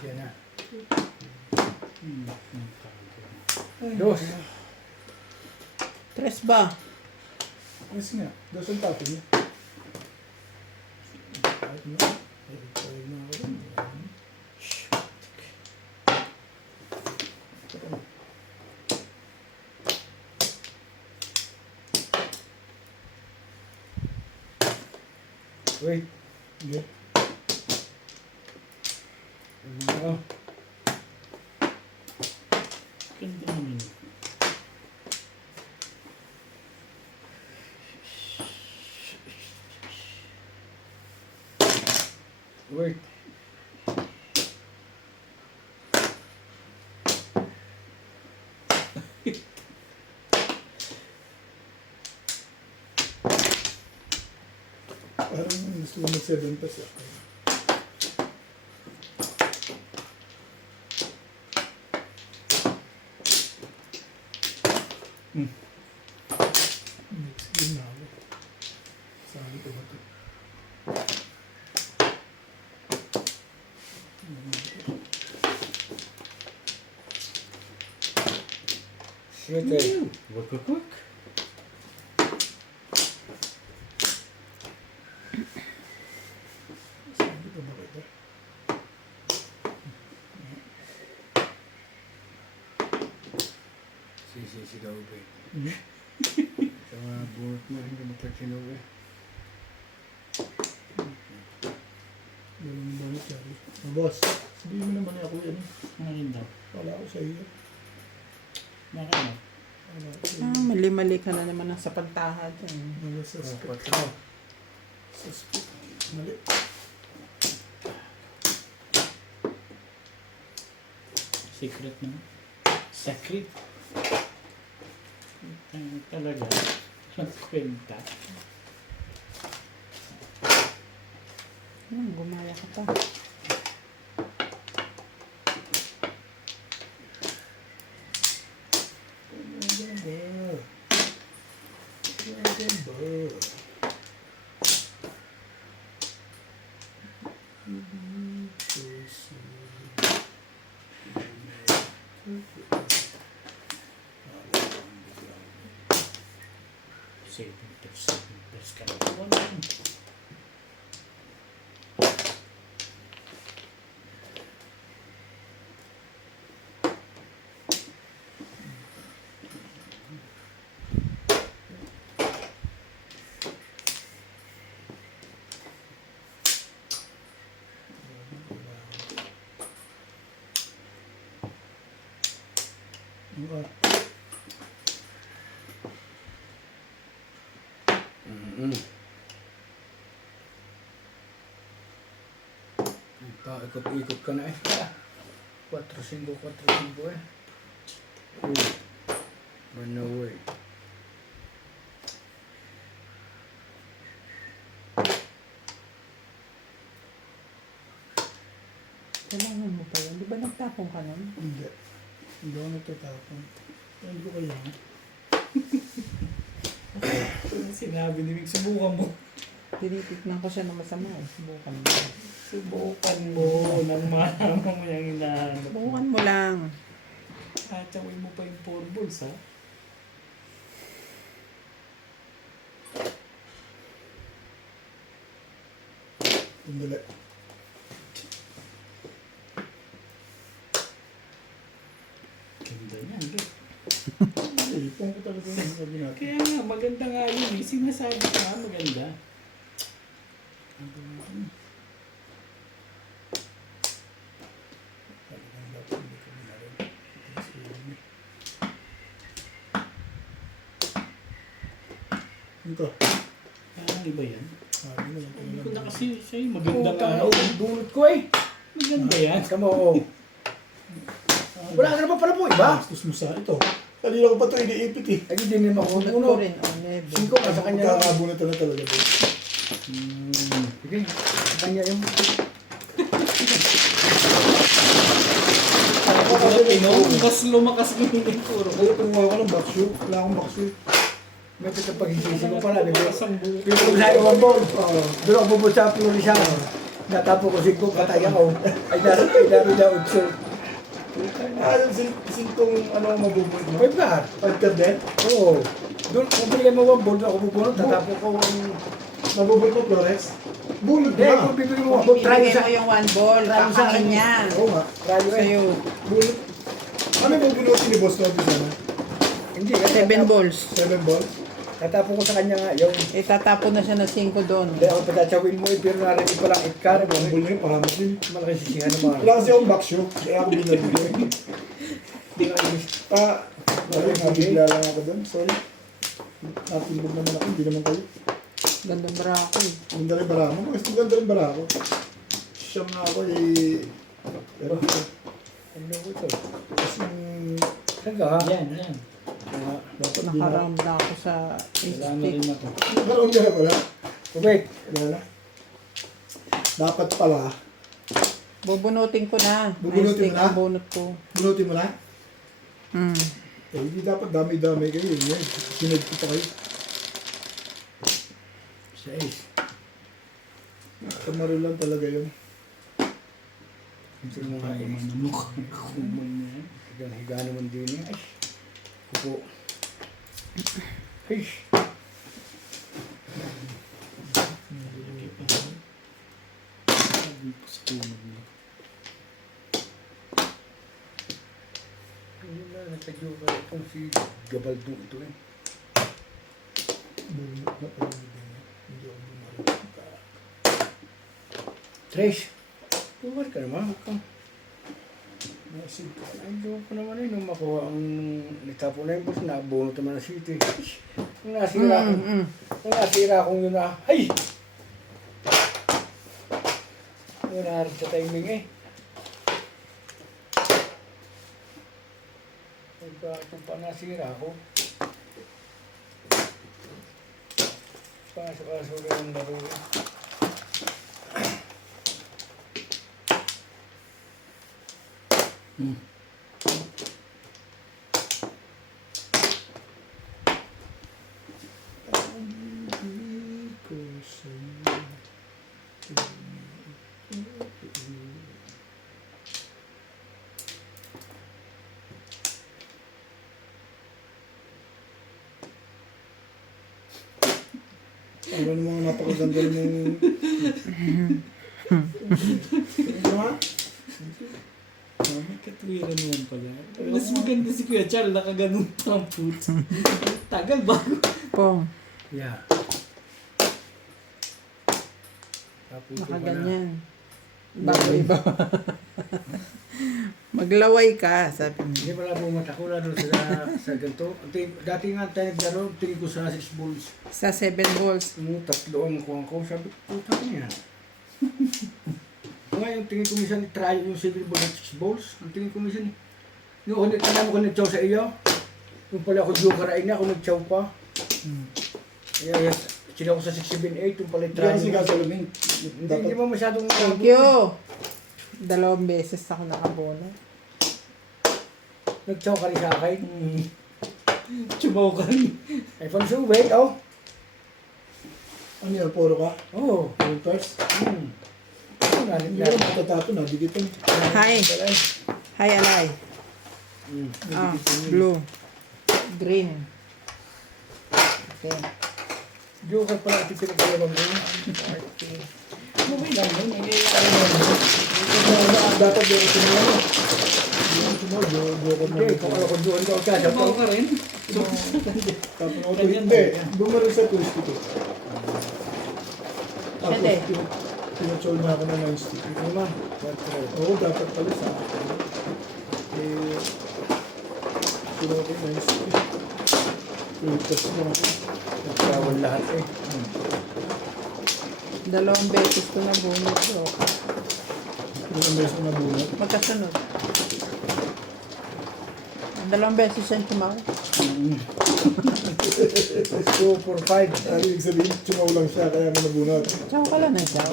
Yan na. Dos. Tres ba? Yes nga. Dos ang tapin niya. Kahit na. Kahit na ako rin. Wait. Okay. Ano? Ganda naman yun. Wait. Parang gusto mo mag-7 pa siya. Sige na ako. Saan ko ba ito? Shit eh. Wak. Sabi ko ba ito? Sisigaw ba eh. Mhm. Sa mga bunot mo, hindi mo pagsinuw eh. Dalawang balik yari. Boss, sabihin mo naman ako yan. Ano rin daw? Wala ako sa iyo. Bakit mo? Wala ako sa iyo. Mali-mali ka na naman sa pagtaha dyan. Wala sa script. Patro. Sa script. Mali. Secret na. Secret. Talaga. Kwenta. Gumaya ka pa. Saving best ka na. Ikot-ikot ka na eh. 4-5 eh. Run away. Kailangan mo pa yun. Di ba nagtapong ka nun? Hindi. Hindi ako nagtatapon. Hindi ko kailangan. Sinabi ni Mick, subukan mo. Tinitignan ko siya na masama. Subukan mo. Subukan mo nang malaman mo yung hinahanap. Subukan mo lang. Katsawin mo pa yung 4 balls, ha? Hindi. Ganda niyan, ganda. Ipon ko talaga yung sabi natin. Kaya nga, maganda nga yun eh. Sinasabi ko nga, maganda. Talagang dapat hindi ko minarin. Kasi yun eh. Ito. Parang iba yan. Sabi na lang. Hindi ko na kasi sa'yo, maganda nga. Puta, oh, dulot ko eh. Maganda yan. Kamu, oh. Wala ka naman pala po, iba? Bastos mo sa ito. Kanina ko pa ito iniipit eh. Ay, hindi naman ako Bunot ko uno. rin. Oh, never. 5 ka sa kanya. Magkakabunot na talaga ito. Sige, sa kanya yung... Mas lumakas yung puro. Kaya kumuha ko ng box shoe. Wala akong box shoe. May pagkapagisisi ko pala, di ba? Isang buo. Pero kung sa iwan ball, doon ako bubot sa Florisano. Natapo ko 5, patay ako. Ay daro na 8. Yung sintong ano mabubuhay mo? 5 lahat. 5 per din? Oo. Doon, kung bigyan mo 1 ball, ako bubunod, tatapo ko ang... Mabubuhay mo, Flores? Bulog Hindi, na. kung bibigyan mo 1 ball, try Bibigay sa... mo yung 1 ball, Try mo sa kakain akin. niya. Oo nga. Try mo eh. Sa'yo. Bulog. Ano yung bubunutin ni Boss Toby sana? Hindi, kasi 7 balls. 7 balls? tatapo ko sa kanya nga, yung... Itatapon na siya ng 5 doon. Hindi ako pagkachawin mo eh, pero narinig ko lang 8 car. Ang bull na yun, pahamak din. Malaki sisihan naman. Wala kasi akong back show, kaya ako binalik yun. Hindi nga inis. Nabigla lang ako doon, sorry. Natindog naman ako, hindi naman kayo. Ganda bara ako eh. Ganda rin bara ako. Mas ganda rin bara ako. Siyam na ako eh. Pero Ang loko ito. kasi Saan ka ha? Yan, yan. dapat di na. Nakaround na ako sa Kasama stick. rin ako. Nagkaroon ka na pala. Kubek. Wala na. Dapat pala, Bubunutin ko na. Bubunutin mo na? Ang bunot ko. bunutin mo na. Hmm. Eh, hindi dapat dami-dami kayo. Yan. Sinad ko pa kayo. 6. Kamaro lang talaga yun. Hindi mo nga inis. Kumul na yan. Higa naman din eh. Ay. Kupo. Ay. Ayun na, natagyo ka itong si Gabaldo ito eh. Bunot na pala. Hindi ako bumalik. Trace. Bumar ka naman. Huwag kang. Nasib ko. Ay, doon ko naman eh. Nung makuha ang nitapo na yung boss, nabunot naman ang city. Nung nasira ko. Nung nasira kong yun na. Ay! Yun naharap sa timing eh. Kung pa nasira ko. Pasok-pasok rin ang laro eh. Ano namang napakaganda ng... Ano nga? Katwiran naman pala. Mas maganda si Kuya Char, nakaganon pa ang puto. Tagal bago. Pong. Yeah. Tapos Nakaganyan. Bago iba. Maglaway ka, sabi mo. Hindi pala bumata ko na doon sa ganito. Dati nga tayo naglaro, tingin ko sa 6 balls. Sa 7 balls. Yung 3 ang kuha ko. Sabi ko, puta ko yan. Ngayon, tingin ko minsan try yung 7 balls at 6 balls. Ang tingin ko minsan, yung ulit ka naman ko nag-chow sa iyo. Yung pala ako joker ay na, ako nag-chow pa. Kaya sila ko sa 6, 7, 8, yung pala Hindi try. kasi kasalamin. Hindi mo masyadong... Thank you. 2 beses ako nakabono. Nag-chow ka rin sa akin. Chumaw ka rin. Ay, Fonso, wait, oh. Ano yan, puro ka? Oo. Yung first? Hindi Hindi ko matatato na, dikitin. Hi. Hi, Alay. Ah, blue. Green. Okay. Joker pala ito pinagkayabang ko. Okay lang yun. Dapat yung itinuwa. Yung itinuwa, joker na. Hindi, kung ako kung doon ka, Chumaw ka rin. Tapos ako to, hindi. Bumarin sa twist ito. Tapos, Siyete. pinachol na ako na non-stick. Ito naman. Oo, dapat pala sa akin. Eh, kinuha ko yung non-stick. Test mo ako. Nagkawal lahat eh. 2 beses ko na bonus. So, Yung ang beses ko nabunot. magkasunod. 2 beses yan tumaw. 2, 4, 5. Ano yung sabihin, chumaw lang siya, kaya mo nabunot. Ciao ka lang na ciao.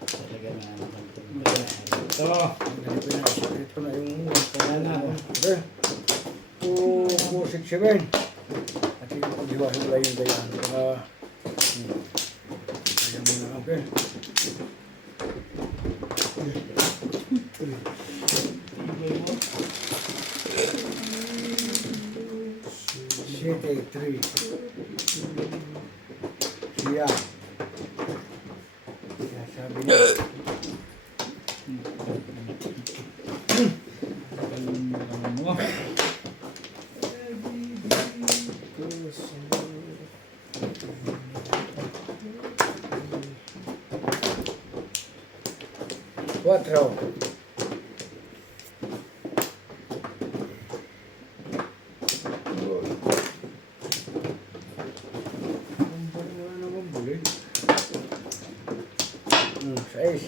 Talaga na naman ito. Ito. Ito na yung kaya na. 2, 7. At yung paghiwa-hiwalay yung gayaan. Kaya, kaya mo na, okay. City 3. Siya. Siya sabi niya. Mo. Cuatro. Seis.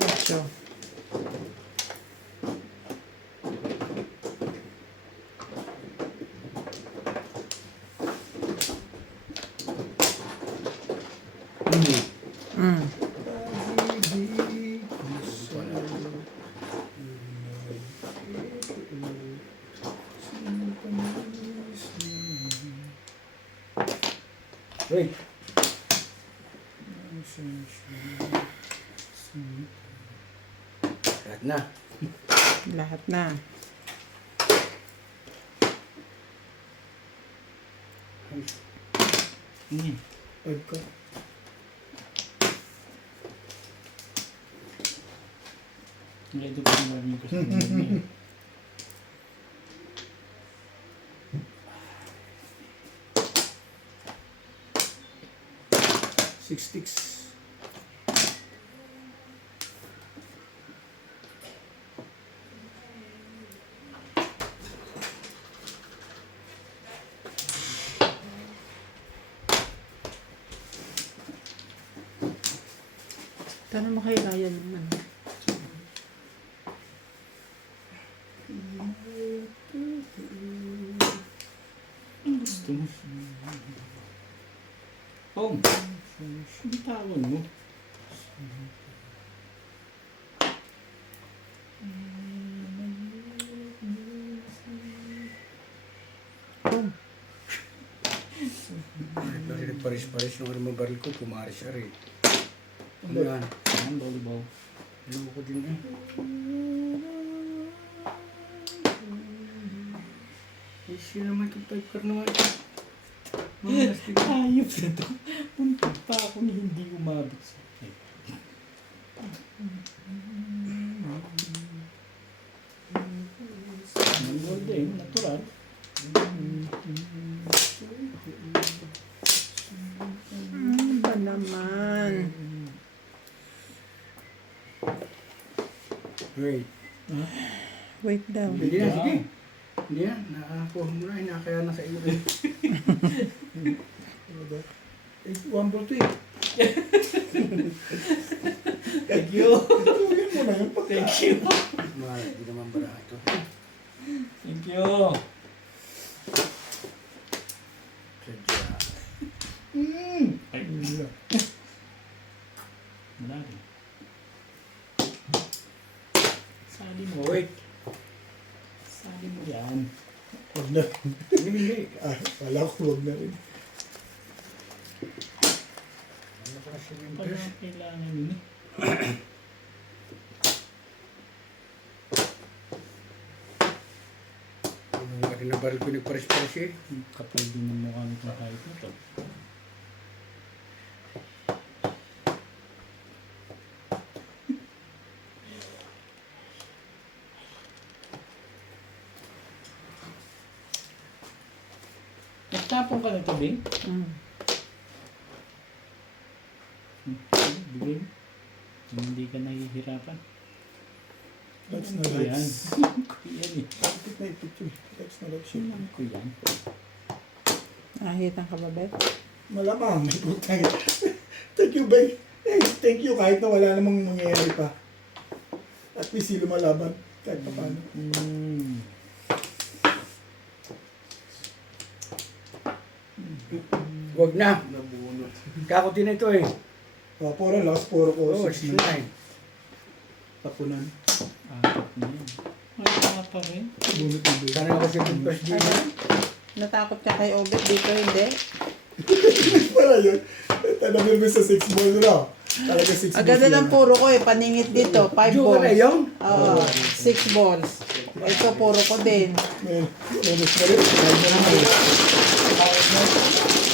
Ocho. Mm. Wait. Lahat na. Lahat na. Ay, ka. Ready ko na rin ko sa mga. 6 Tanong mo kay Ryan naman. Ang gusto mo? Oh, bitawan mo. Oh, Kasi nagparis-paris yung ano baril ko, pumaris siya rin. Ano yan? Ang volleyball. Loko din eh. Eh, siya naman itong type car naman ito. Mga nastig. Ayop na to. Punta pa ako na hindi umabot sa akin. Ang golden, natural. ano ba naman? Wait. Wait daw. Hindi na, sige. Hindi na, nakakuha mo na, hinakaya na sa iyo. Eh, 1 to eh. Thank you. Tuloy mo na yung pagka. Thank you. Mahal, di naman bara ito. Thank you. Sadya. Ay, malaki. Sali mo. Oh, wait. Sali mo yan. Huwag na. Hindi. Ah, wala ko huwag na rin. Ano ka kasi yung Pag dress? kailangan yun eh. Ano nga rin na baril ko nagparis-paris eh. Kapal din ng mukha nitong kahit na to. Nagtapon ka na to, Bing? Mm. Bigay mo. Hindi ka nahihirapan. That's na Ko yan. lights. Ko yan eh. Ipit na ipit yun. That's na lights yun. Ko yan. Nahitan ka ba, Beth? Malamang. Thank you, Bay. Eh, thank you kahit na wala namang mangyayari pa. At easy lumalaban. Kahit pa paano. Huwag na. Nabunot. Kakuti na ito eh. Puro, last puro ko. Oo, 6 69. Tapunan. Apat na yun. Ay, tama pa rin. Bunot na bunot. Sana ako sa first game. Ano? Natakot ka kay Obet dito, hindi? Wala yun. Tanamir mo sa 6 balls na. Talaga 6 balls. Agad lang puro ko eh, paningit dito, 5 Joker balls. na yun? Oo, 6 balls. Ito, puro ko din. Menos na rin. Kahit na naman.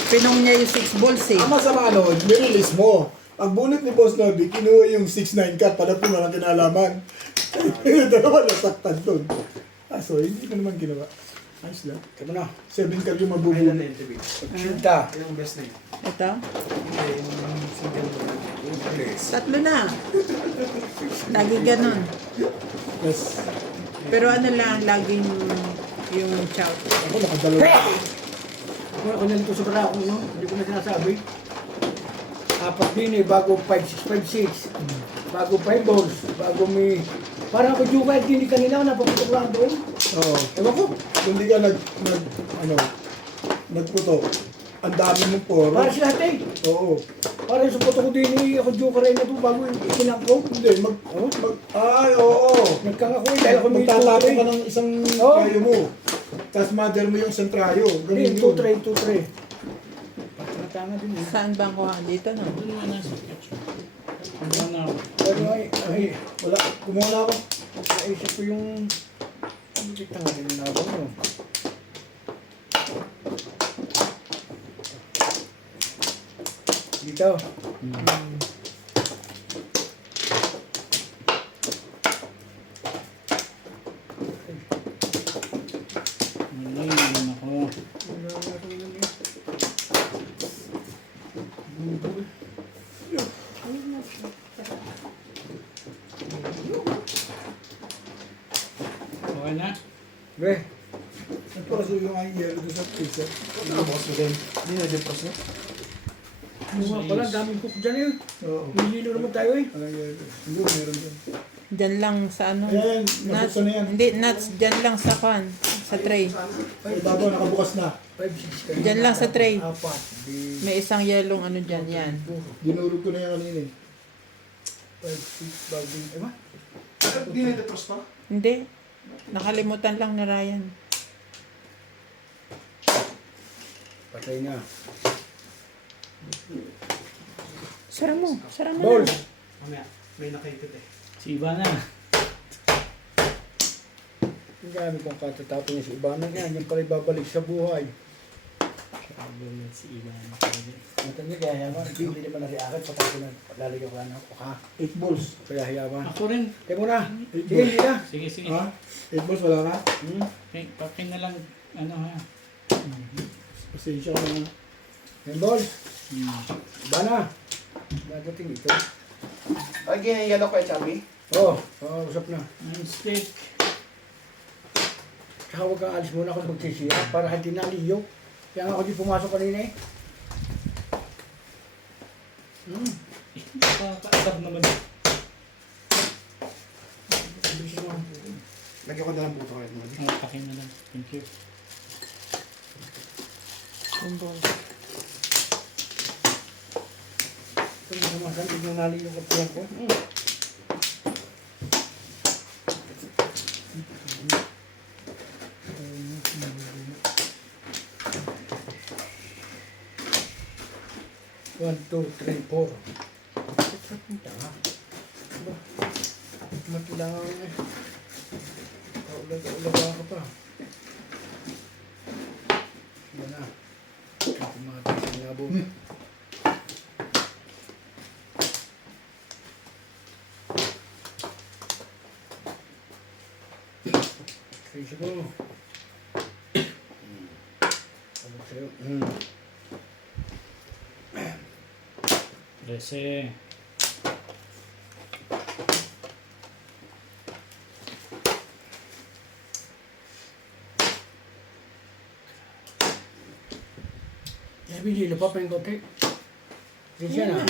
Pinong niya yung 6 balls eh. Ang masama nun, nirelease mo. Ang bunot ni Boss Lobby, kinuha yung 6-9 cut, pala po walang kinalaman. Dalawa nasaktan doon. So hindi ko naman ginawa. Ayos lang. Ito na. 7 cut yung mabubunot. Sinta. Yung best na yun. Ito, Yung single mo. tatlo na. Lagi ganun. Yes. Pero ano lang, laging yung chow. Ako nakadalawa. Ako nalito sa bara ako, no? Hindi ko na sinasabi. Apat din eh, bago 5-6, 5-6. Bago 5 balls. Bago may... Parang ako Joker, hindi kanina ako napaputok lang doon. Oo. Ewan ko. Kung di ka nagputok, ang dami mong poro. Parang sila eh. Oo. Parang sa putok ko din eh, ako Joker ay na doon bago ikinang ko. Hindi, ay, oo. Nagkangako eh, dahil ako may Magtatapo two-tray. ka ng isang Oo. kayo mo. Tapos mother mo yung sentrayo. Ganun Hindi, yun. 2-3. Tama din eh. Saan ba ang kuha dito, no? Doon mo na sa picture. Ano na ako? Pero ay, Wala, kumuha na ako. naisip ko yung... Hindi tanga din na ako, no? Dito. Ano yun ako? Okay na? Be, Nagpaso yung ay yellow doon sa freezer. Nakabos mo din. Hindi na depros na. mga pala, daming cook dyan eh. Oo. Nililo naman tayo eh. Ay yellow. Siguro meron din. Diyan lang sa ano. Ayan, Nuts, nabuksan na yan. hindi, nuts, diyan lang sa kan, sa tray. Ay, bago, nakabukas na. 5-6 kayo. Diyan lang sa tray. Apat. Di... May isang yelong ano dyan, yan. Dinurog ko na yan kanina eh. 5-6 bago. Eh ba? Hindi na depros pa? Hindi. Nakalimutan lang ni Ryan. Patay na. Sara mo, sara mo Ball. na. Mamaya, may nakaipit eh. Si Iba na. Ang dami kong katatapin niya sa iba na yan. Yung pala babalik sa buhay. Sabi mo si Iba na. Mata niya kaya yaman. Hindi naman na-react. Patay ko na. Lalagyan ko na ako ka. 8 balls. Kaya yaman. Ako rin. Kaya mo na. 8 Sige, balls. hindi na. Sige, sige. Ha? 8 balls wala ka? Hmm. Okay, pakin na lang. Ano ha? Pasensya ka na. Yan, ball. Hmm. Iba na. Nagating ito. Ay, ginayalo ko Chubby. Oo. Usap na. Ang stick. Saka huwag kang alis muna kung magsisiya para hindi naliyo. Kaya nga ako di pumasok kanina eh. Nakakaasar naman. Lagyan ko na lang buto kayo. Ang pakin na lang. Thank you. Yung ball. Ito mo naman saan. Hindi na naliyo ko piyan ko. One, two, three, four. Ito punta ha. Diba? Matilangan eh. Kaulag-ulaga ka pa. Yan na. Ito mga tasing labo. Sige mo. Sabok sa'yo. Trece. Sabi nila pa pa yung konti. Yan siya na.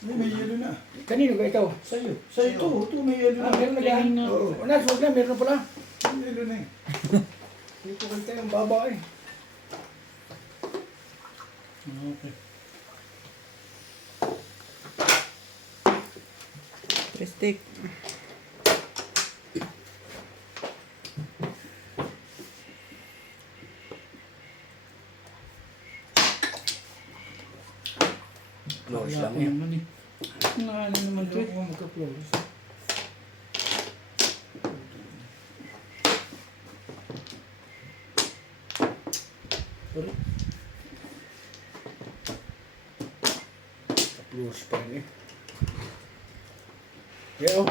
May yellow na. Kanino ba ikaw? Sa'yo. Sa'yo to. Ito may yelo Ah, na. meron na ba? Tingin nga. Oo. Wala, huwag na, meron na pala. May yelo na eh. Hindi ko kita yung baba eh. Okay. Prestik. Flores Wala lang ko yan. naman eh. Ano naman to eh. Ako magka-flores. Sorry. Flores pa rin eh. Yeah, oh.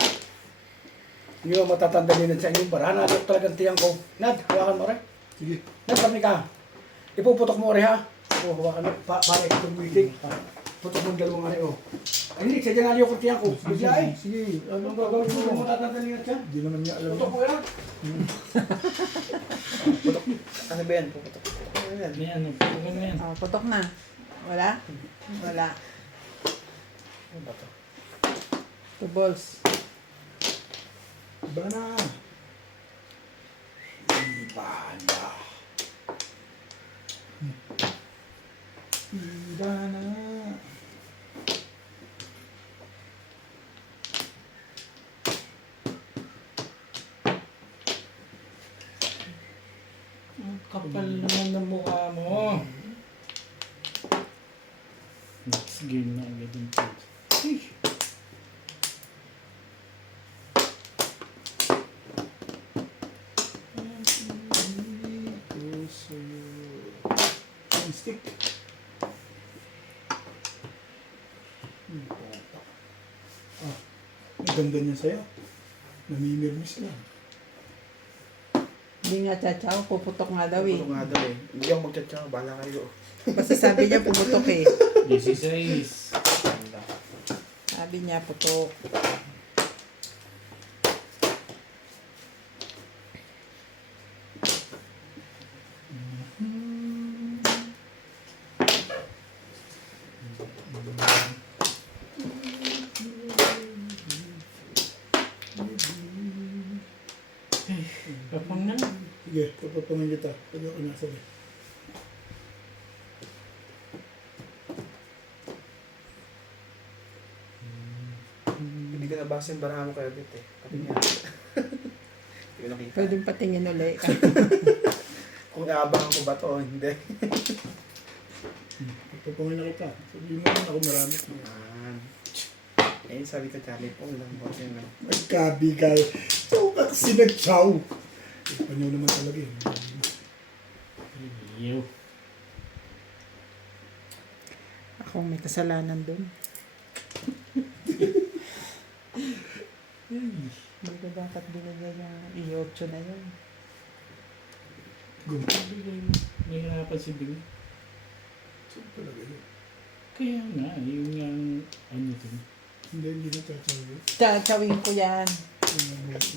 Hindi mo matatanda din sa inyo. Barahan natin talagang tiyang ko. Nad, hawakan mo rin. Sige. Nad, kami ka. Ipuputok mo rin ha. O, hawakan mo. Para itong meeting. Putok mo yung dalawang ari, oh. Ay, hindi. Sadya nga liyo ko tiyang ko. Bigla eh. Sige. Anong gagawin mo? Hindi mo matatanda din siya. Hindi naman niya alam. Putok mo yan. Ano ba yan? Puputok. Ano yan? May ano, pupukan mo yan. Oh, putok na. Wala? Wala. Ano ba to? 2 balls. Iba na. Iba na. Iba na. Ang kapal naman ng mukha mo. Next game na agad yung page. Ito sa'yo. Ang stick. Ah, ang ganda niya sa'yo. Namimirmis lang. Hindi nga chachaw, puputok nga daw eh. Puputok nga daw eh. Hindi ako magtsatsaw. Bahala kayo. Basta sabi niya pumutok eh. 16. Sabi niya putok. Kapang na. Sige, papatungin kita. Pag ako nasa rin. Hindi ko nabasa yung barahan mo kayo dito eh. Pati niya. Hindi ko nakita. Pwedeng patingin uli. Kung aabangan ko ba to o hindi. Papatungin na kita. Sabihin mo naman ako marami. Yan. Eh, sabi ko Charlie po, lang ba yun lang. Magkabigay. Chow ka kasi nag-chow. Panyaw naman talaga eh. Iyo. Akong may kasalanan dun. Hindi ko dapat binigay yung i-8 na yun. Gum. Nahihirapan si Bing. Chow talaga yun. Kaya nga, yun nga ang ano ito. Hindi na chachaw yun. Chachawin ko yan.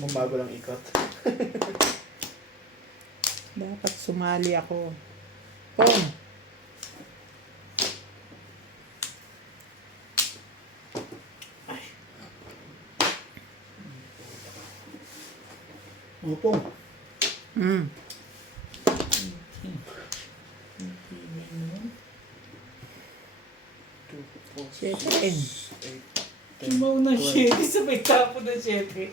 Mabago lang ikot. Dapat sumali ako. Pong! Opo. Mm. Siyete. Tumaw na 7, sabay tapo na 7.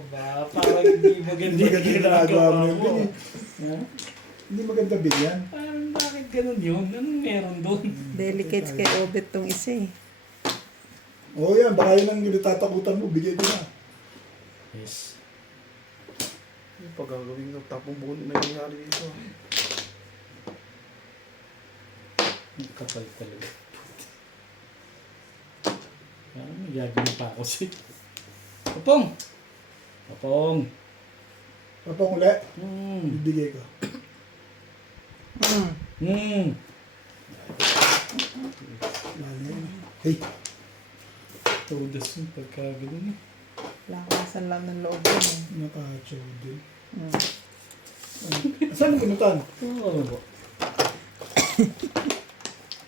Aba, parang hindi maganda Hindi maganda yung ginagawa mo yun, Bing, eh. Ha? Hindi maganda bigyan. Parang bakit ganun yun? Anong meron doon? Delicates kay Obet tong isa eh. Oo yan, baka yun ang natatakutan mo. Bigyan mo na. Yes. Yung pagagawin ng tapong buo na nangyayari dito. Ang kapal talaga. Parang may gagawin pa ako siya. Papong! Papong! Kapag uli, bibigay ko. Mm. Hmm. Lalo na yun. Hey, Todas yung pagkagano'n eh. Lakasan lang ng loob yun eh. naka-chow din. Mm. Saan ang pinutan? Oo, ano po?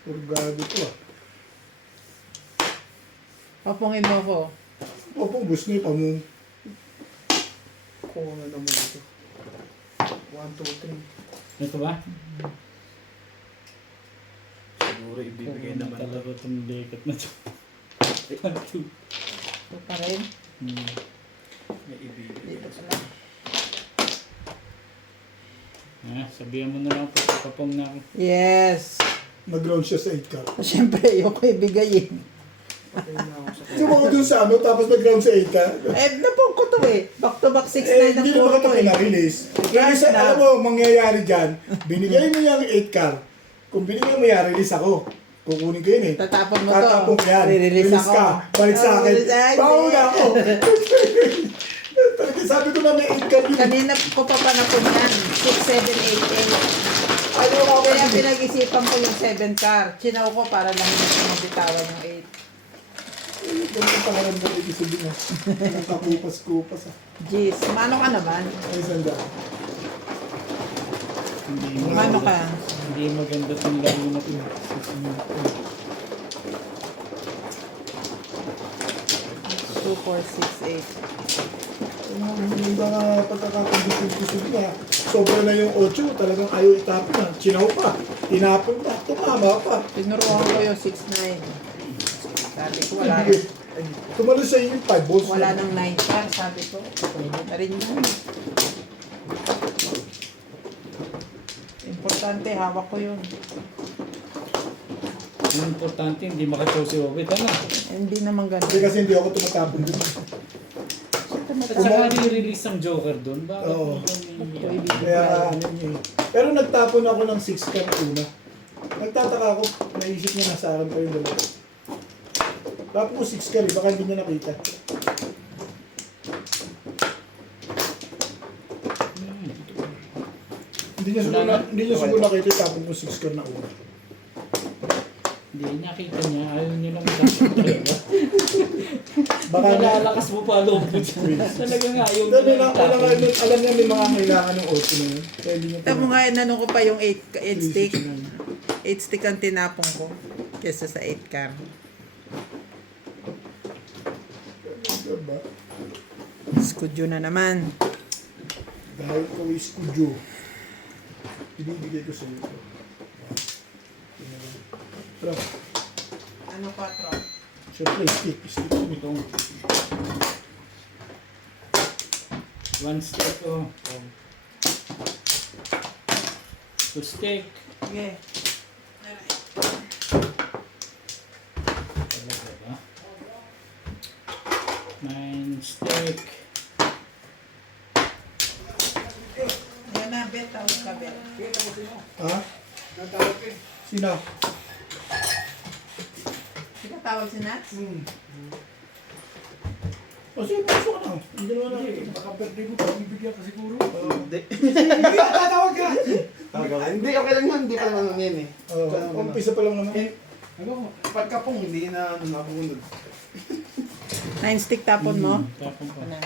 Puro gago to ah. Papungin mo ko. Opong bus na pa mo. Kung ano naman ito. 1, 2, 3. Ito ba? Siguro ibibigay naman ito. Talaga itong likat na ito. 1, 2. Ito pa rin. May ibibigay. Dito pa lang. Sabihan mo na lang po sa kapong na ako. Yes. Nag-round siya sa 8 cup. Siyempre, ayoko ibigay eh. Okay na ako sa Sino mo dun sa ano, tapos nag-round sa 8 ka? Napong ko to eh. Back to back 6-9 Eh, ang hindi puro naman ko ito eh. pinarelease. Release, na. alam mo, mangyayari dyan, binigay mo yung 8 car. Kung binigay mo yan, release ako. Kukunin ko yun eh. Tatapon mo to. Tatapon ko yan. Re-release Release ako. ka. Balik sa akin. Ay, Bawo hindi. na ako. Talaga, sabi ko na may 8 car yun. Kanina ko pa panapon yan. 6, 7, 8, 8. Ayaw ako. Kaya pinag-isipan ko yung 7 car. Chinaw ko para lang yung mabitawan yung 8. Ganun yung pangalan mo, ibig sabihin na. Nakakupas-kupas ah. Jeez, mano ka naman? Ay, sanda. Mano ka? Hindi maganda itong laro na ito. 2, 4, 6, 8. Hindi ba nga pagkakakondisyon niya. Sobra na yung 8, talagang ayaw itapon na. Chinaw pa. Tinapon pa. Tumama pa. Tinuruan ko yung 6, 9. Sabi ko wala. Tumalos sa inyo 5 balls. Wala nang 9 car. Sabi ko, pwede na rin yun. Importante, hawak ko yun. Ang importante, hindi makachow si Obit. Ano? Hindi naman Hindi ganun. kasi hindi ako tumatapon dun. At saka ni-release ang Joker doon. Bakit Oo. mo Ito, doon ibibigay. Kaya ano yun eh. Pero nagtapon ako ng 6 car una. Nagtataka ako, naisip niya nasa akin pa yung dalawa. Tapos ko 6 car eh, baka hindi niya nakita. Hindi niya siguro nakita yung tapon ko 6 car na una. Hindi, nakita niya. Ayaw niya lang matapos talaga. Baka Nalalakas mo pa loob mo dyan. Talaga nga, ayaw Dahil niya lang tapos. alam niya may mga kailangan ng auto na yun. Kaya hindi niya Tamo nga, nanong ko pa yung 8 stick. Ano 8 stick ang tinapong ko. Kesa sa 8 car. Diba? Skudyo na naman. Dahil ko is studio. Ibibigay ko sa iyo. Pero, Ano 4? syempre, stick nito. One stick, oh. Two stick. Sige. Talaga ba? 9 stick. Yan na, bet. Tawag ka, bet. Ha? Sino? Sino tawag si Nats? O sige, pasok ka na. Hindi naman na. Baka birthday mo, pagbibigyan ka siguro. Hindi. Hindi ka tatawag ka! Hindi, okay lang yun. Hindi pa naman yan eh. Umpisa pa lang naman. Ano? Pagkapong hindi na nabunod. 9 stick tapon mo? Tapon ko. Ano?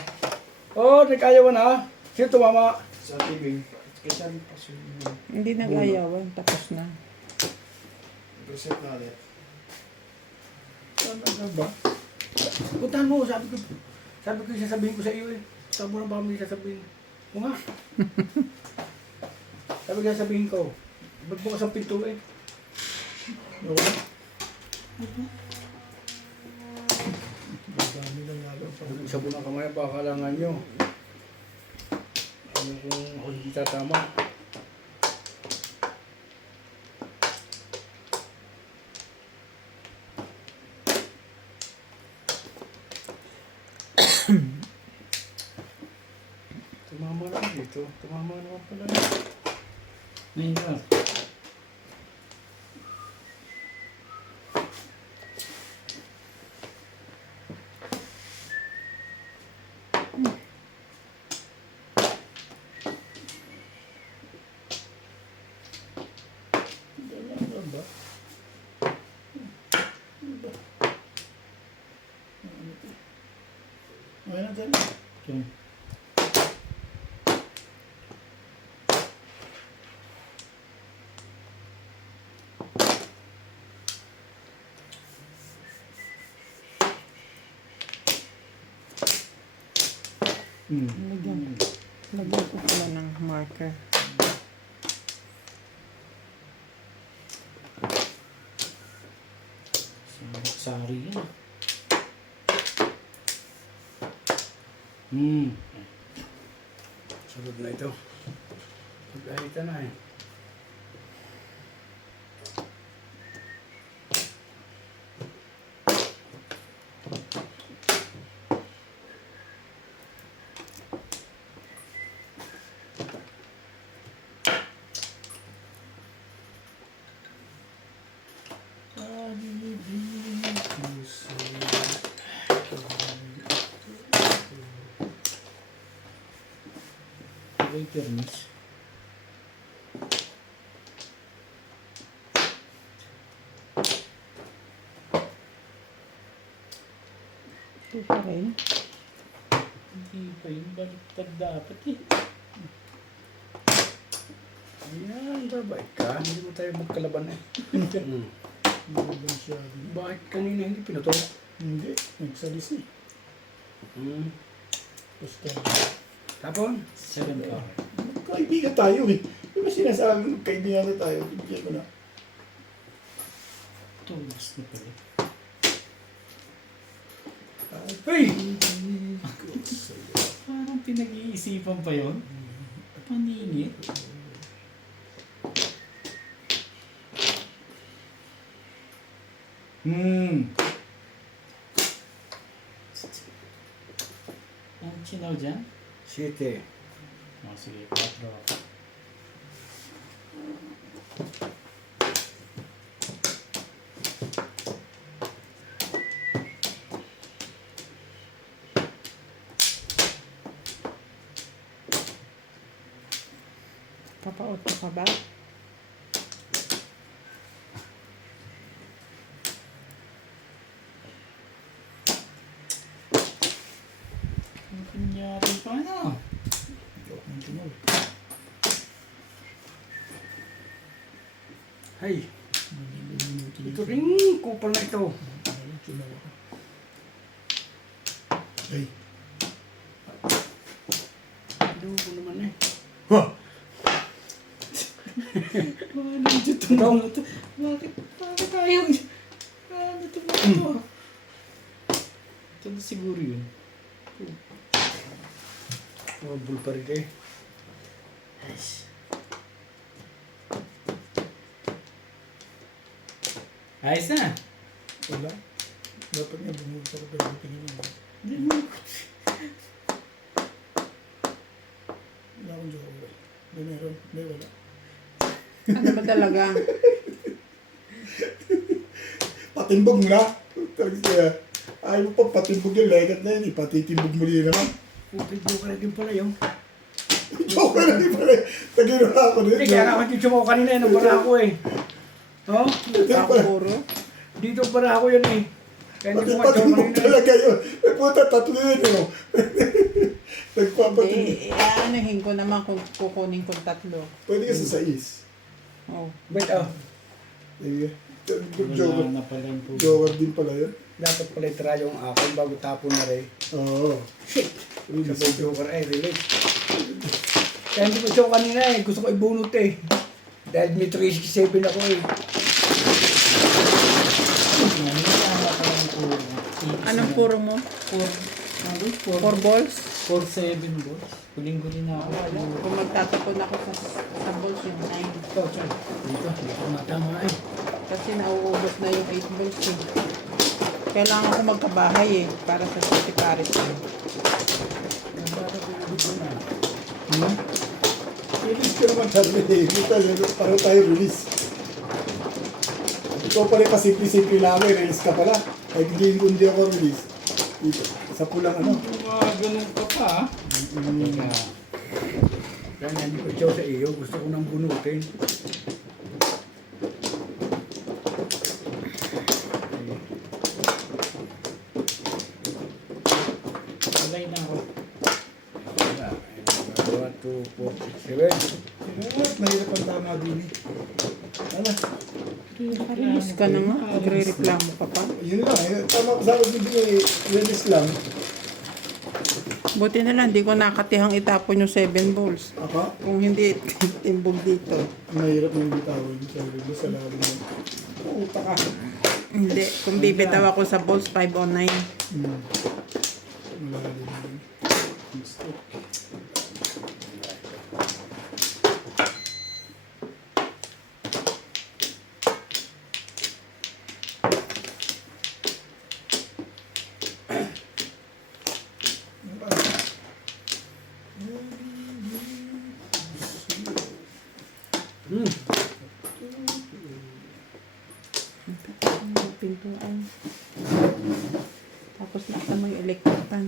Oh, nag-ayawan na. Sino tumama? Sa TV. Kasi sabi pa siya. Hindi nag-ayawan. Tapos na. Reset na ulit. Ano ba? Puntahan mo, sabi ko sasabihin ko sa iyo eh. Sabi mo na ba may sasabihin? O nga. Sabi ko sasabihin ko. Ba't bukas ang pinto eh? Okay. Dami lang nga lang. Isa po na kamay, baka kailangan nyo. Ano kung ako hindi tatama? Tumama lang dito. Tumama naman pala. Ngayon ka. Ano ba? Okay na tayo. Okay. Lagyan ko pala ng marker. Sari yan. Sunod na ito. Pag-ahita na eh. May permis. Ito pa rin. Hindi pa yun. Baliktad dapat eh. Ayan, babait ka. Hindi mo tayo magkalaban eh. Bakit kanina hindi pinato? Hindi, nagsalis eh. Basta, Tapon? 7 car. kaibigan tayo eh. Di ba sinasabi mo, kaibigan na tayo? Bibigyan ko na. Tumas na pala. Hey! Parang pinag-iisipan pa yun. Paningit. Ang chinaw dyan? 7. Oh, sige, 4 ako. Papaot ka ba? Ang kunyari pa na. Hey! Ito rin kupal na ito. Ay. Ano ko naman eh. Ha! Ano dito na ito? Bakit ayaw niya? Ano ito ba ito? Ito na siguro yun. Mabul pa rin eh. Ayos na. Wala. Dapat nga bumulit ako pero tingin mo. Hindi mo. Wala akong joke. May meron. May wala. Ano ba talaga? Patimbog mo na. Talagang siya. Ayaw mo pa patimbog yung legat na yun. Patitimbog mo din naman. Kupit mo ka na din pala yung. Joke na din pala. Naginoon ako din. Hindi, kaya nga yung mo kanina eh. Nabara ako eh. Oh? Puro? Dito para ako yun eh. Kaya Pati hindi ko nga patimbog kanina eh. talaga yun. May puta, tatlo yun. Ano? Nagpapatimbog. Hindi, anuhin ko naman kung kukunin kong 3. Pwede ka sa sais. Oh. Wait, oh. Eh, Wala joker. na pala yung puso. Joker din pala yun. Dapat pala try yung akin bago tapon na rin. Oo. Sabay joker eh, relate. Kaya hindi ko show kanina eh. Gusto ko ibunot eh. Dahil may 367 ako eh. Anong puro mo? 4 balls? 4-7 balls. Huling-huli na ako. Kung magtatapon ako sa balls yung 9. Ito, saan? Dito, dito matama eh. Kasi nauubos na yung 8 balls eh. Kailangan ko magkabahay eh. Para sa City Paris eh. Release ka naman sabi eh. Para tayo release. Ikaw pala pa simple-simple lang eh. Release ka pala. Ay hindi ako release. Dito. Sa pulang ano. Ganun ka pa ah. Teka. Kaya hindi ko show sa iyo. Gusto ko nang bunutin. Alay na ako. 1, 2, 4, 6, 7. Mahirap ang tama din eh. Ano? Release ka na nga. Magre-reklamo ka pa. Yun lang eh. Tama ko sa akin din eh. Release lang. Buti na lang, hindi ko nakatihang itapon yung 7 balls. Ako? Kung hindi, timbog dito. Mahirap yung bitawin. Sabi ko sa lalim mo. Puta ka. Hindi, kung bibitaw ako sa balls, 5 o 9. Malalim yun. Hmm. Pintuan. Tapos nasa mo yung electric pan.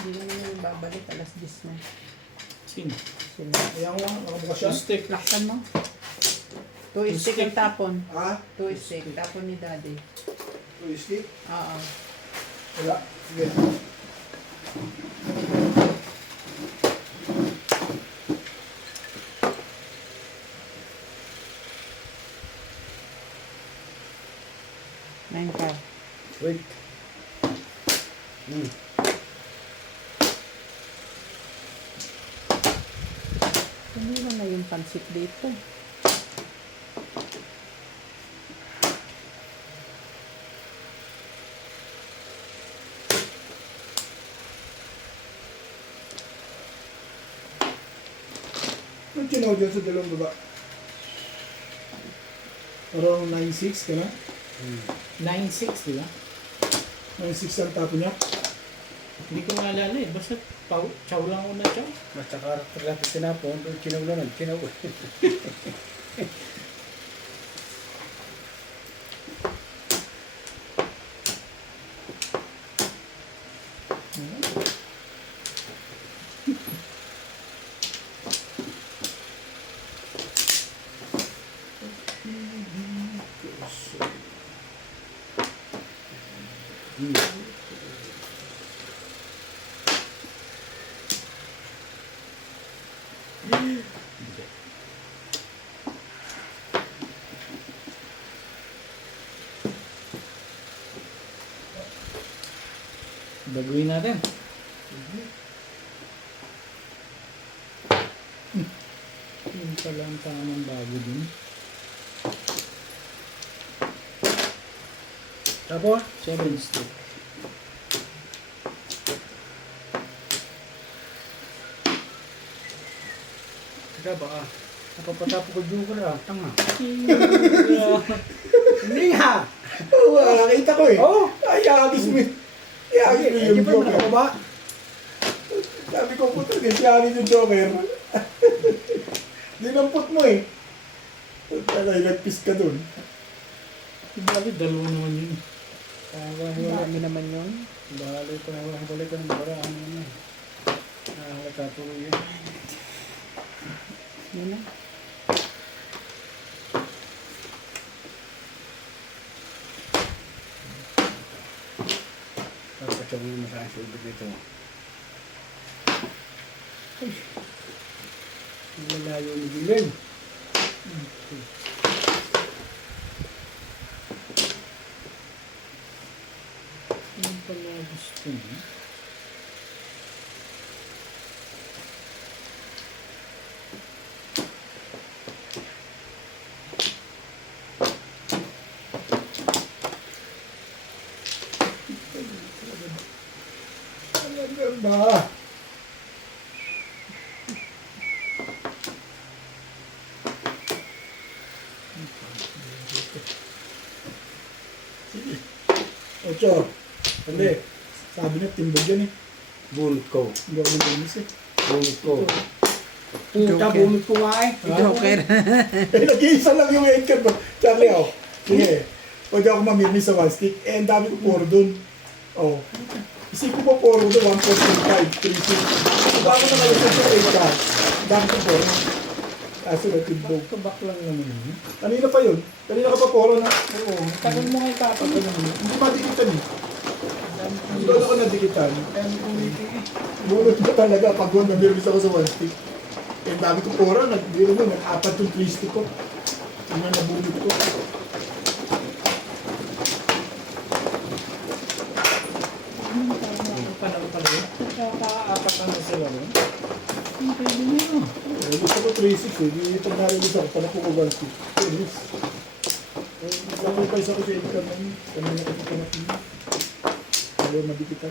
Hindi na naman babalik, alas 10 na. Sino? Sila. Ayan ko, nakabukas siya. Stick. Laksan mo. 2 stick ang tapon. Ha? 2 stick. Tapon ni daddy. Whiskey? Oo. Wala. Sige. Nine ka. Wait. Hmm. Tumila na yung pansit dito. Anong chinaw dyan sa dalawang baba? Parang 9.6 ka na? 9-6, di ba? 9.6 ang tapo niya? Hindi ko maalala eh. Basta chow lang ako na chow. Basta karakter lang sa tinapon, doon chinaw na lang, chinaw. Baguhin natin. Yung pala ang tamang bago din. Tapos, 7 stick. kaya baka, napapatapo ko joker ah, tanga. Hindi nga! Oo, nakita ko eh. Oo! Ay, agis mo eh. Agis mo Eh, yung di ba joker. nakababa? Sabi ko, puto, kasi agis yung joker. Dinampot mo eh. Puta, nagpis ka dun. Bakit dalawa naman yun? Marami naman yun. Bali ko na, balik ko ng baraan ano. Nakakatapo ko yun. Yun na. Papatsaw mo sa akin sa ubod nito. Ay! Ang lalayo ni Gilen. Ano pala gusto mo? Talaga ba? Ocho. Hindi. Sabi niya, timbog yan eh. Bunot ko. Hindi ako nag-inis eh. Bunot ko. Puta, Joker. bunot ko nga eh. Joker. Eh, nag-iisa lang yung 8 card ba? Charlie, oh. Sige. Pwede ako mamimis sa one stick. Eh, ang dami ko puro dun. Oh. Isipin ko puro dun, 1.5, 3.6. Bago na kayo sa 8 card. Ang dami ko puro. Kaso na timbog. Kabak lang naman yun. Kanina pa yun. Kanina ka pa puro na. Oo. Tagal mo nga ipapag naman. Hindi madikitan eh. Hindi ko ako nadikitan. Dami kong wiki eh. Bunot ko talaga pag namimis ako sa one stick. Eh, ang dami ko puro. Nag-biro mo, nag-apat yung 3 stick ko. Yung nabunot ko. Nakaka-apat na sila no? Ang pwede na yun. Gusto ko 3-6 eh. Di pag narinig ako, pala ko ko 1-6. Tennis. Laki pa isa ko sa income na yun. Kanina ko ito natin. Ayaw madikitan.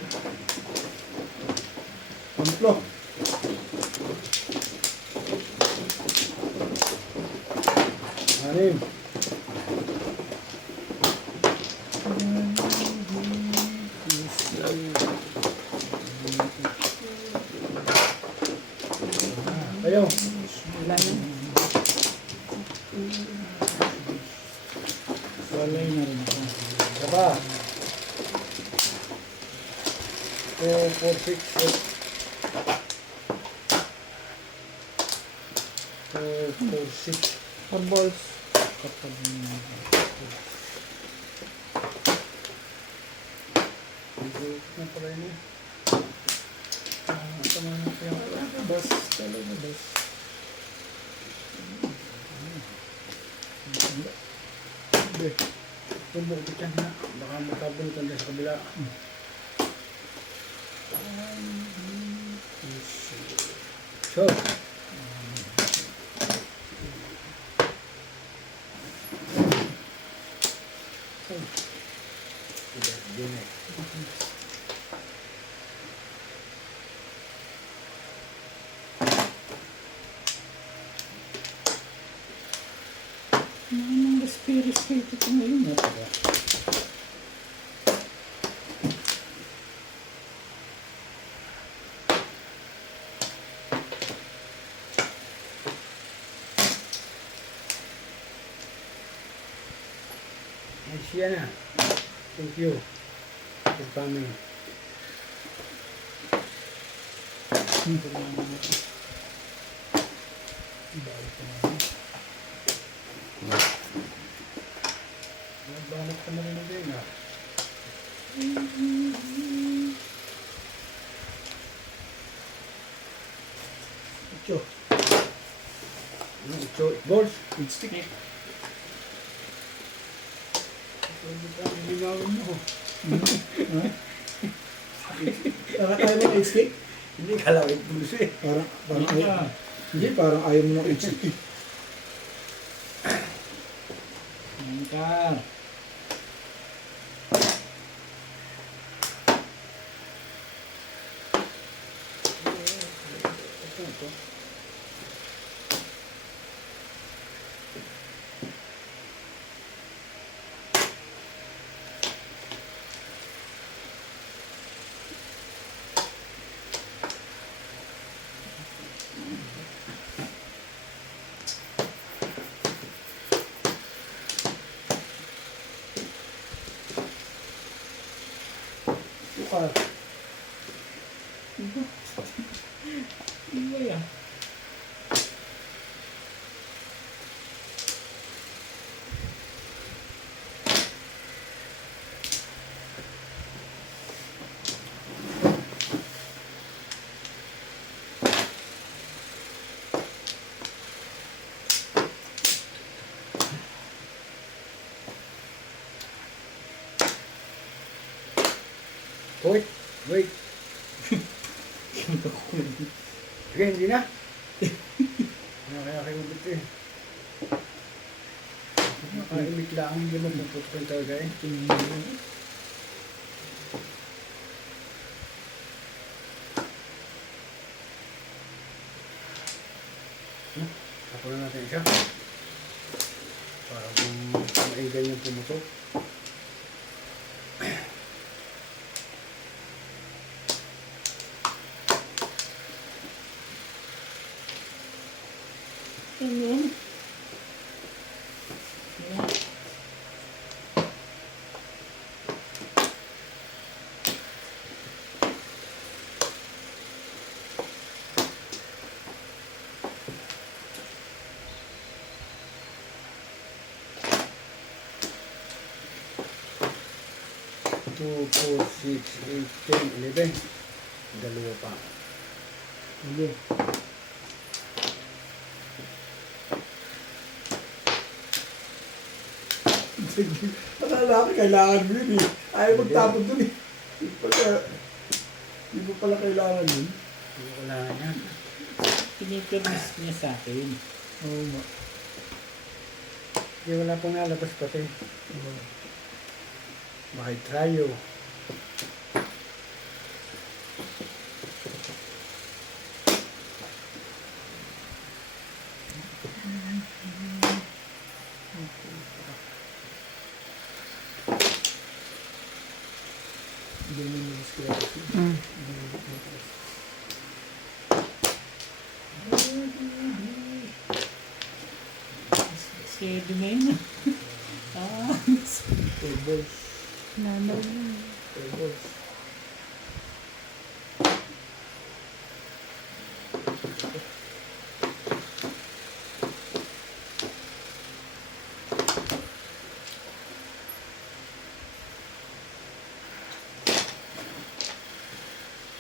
Amplo. Anim. Kayo. Wala na. Walay na rin ako. Saba. 2, 4, 6, 8. 2, 4, 6. 4 balls. Kapag Na pala yun. tama na kaya bas talaga bas. Hindi. Tumbok ko dyan na. Baka makabunutan dyan sa kabila. So. Anong respeto ko ngayon na pala? Ay, siya na. Thank you for coming. Nagbalot ka na rin ng din, ha? Ito. So, balls. Good stick. Pwede ka, nilawin mo. Ayaw mo ng stick? Hindi ka lawin bulls eh. Parang ayaw. Hindi, parang ayaw mo ng stick. Angkar. Sukar. Iba yan. Wait, wait. Sige, hindi na. Kaya kayo ulit eh. Nakaimik lang, hindi mo puputukin talaga eh. Ako na natin siya. Para kung maingay yung pumutok. Ano? Two, 4, 6, 8, 10, 11. Dalawa pa. Hindi. Sige. Akala ko kailangan mo yun eh. Ayaw magtapon dun eh. Pagka, Hindi mo pala kailangan yun. Wala na yan. Pinipirmis niya sa akin. Oo nga. Hindi, wala pang nalabas kasi. Bakit trayo? Hindi mo nilabas kaya. Mm. Steady na yun. Ah, Tables. Nanaw yun. Tables.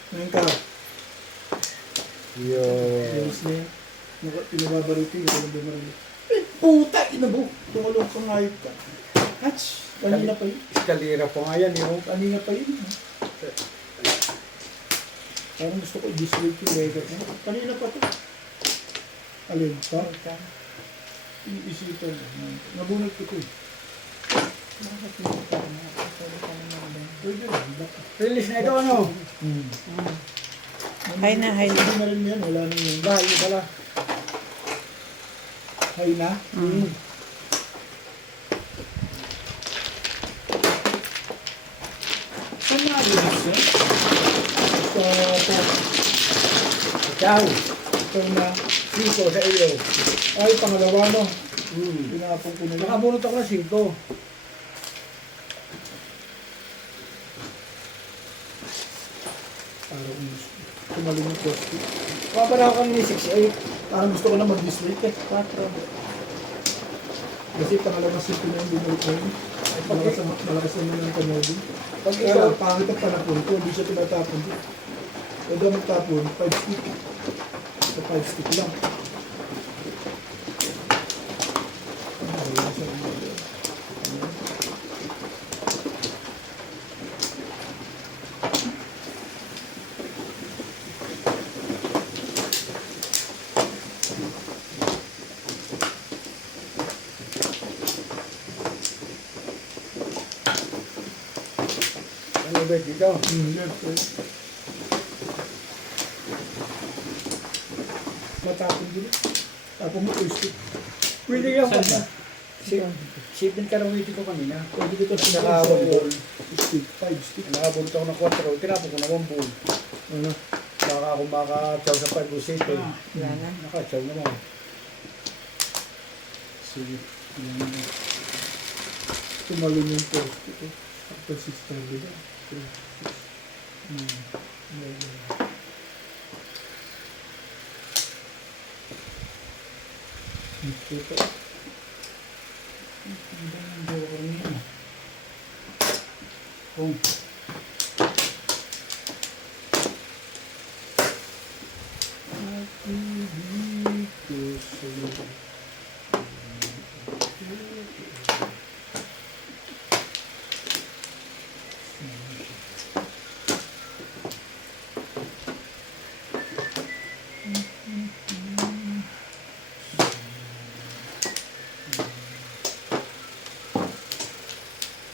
Ngayon ka. Yo. Ayos na yun. Pinababarito yun. Walang bumarili. Eh, puta! Inabo! Tumalong kang hayop ka. Hats! Kanina pa yun. Eskalera po nga yan, yun. Kanina pa yun. Parang gusto ko i-disweight yung legat mo. Kanina pa to. Alin pa? Iisipan mo. Nabunod ko to eh. Bakit hindi ka na? Pwede ka naman din. Pwede lang. Baka. Release na ito, ano? Hay na, hay na. Hindi na rin yan. Wala nang yun. Bahay mo pala. Hay na. Saan na release yun? Ciao. Ito na. Siko sa iyo. Ay, pangalawa no. Hmm. Pinapong ko na lang. Nakabunot ako ng 5. Parang tumalong yung post. Kapala ako kanina 6-8. Parang gusto ko na mag-disweight eh. 4. Kasi pangalawang simple na yung binalik ko yun. Malakas naman ang kanyobin. Pag Kaya ikaw, pangit ang panapon ko, hindi siya tinatapon ko. Pwede ako magtapon, 5 stick. Sa 5 stick lang. Wala siya. ano ba dito? Left, right. Matapon din. Tapon mo 2 stick. Pwede yan pa Saan na. 7 karawiti ko kanina. Pwede ko ito sa Nakawang ball. stick, 5 stick. Nakabunot ako ng 4. Tinapon ko na 1 ball. Ano? Baka ako makachaw sa 5 o 7. Wala na. Nakachaw naman. Sige. Tumalon yung post ito. After 6 time din. 3, 6. Ito. Kung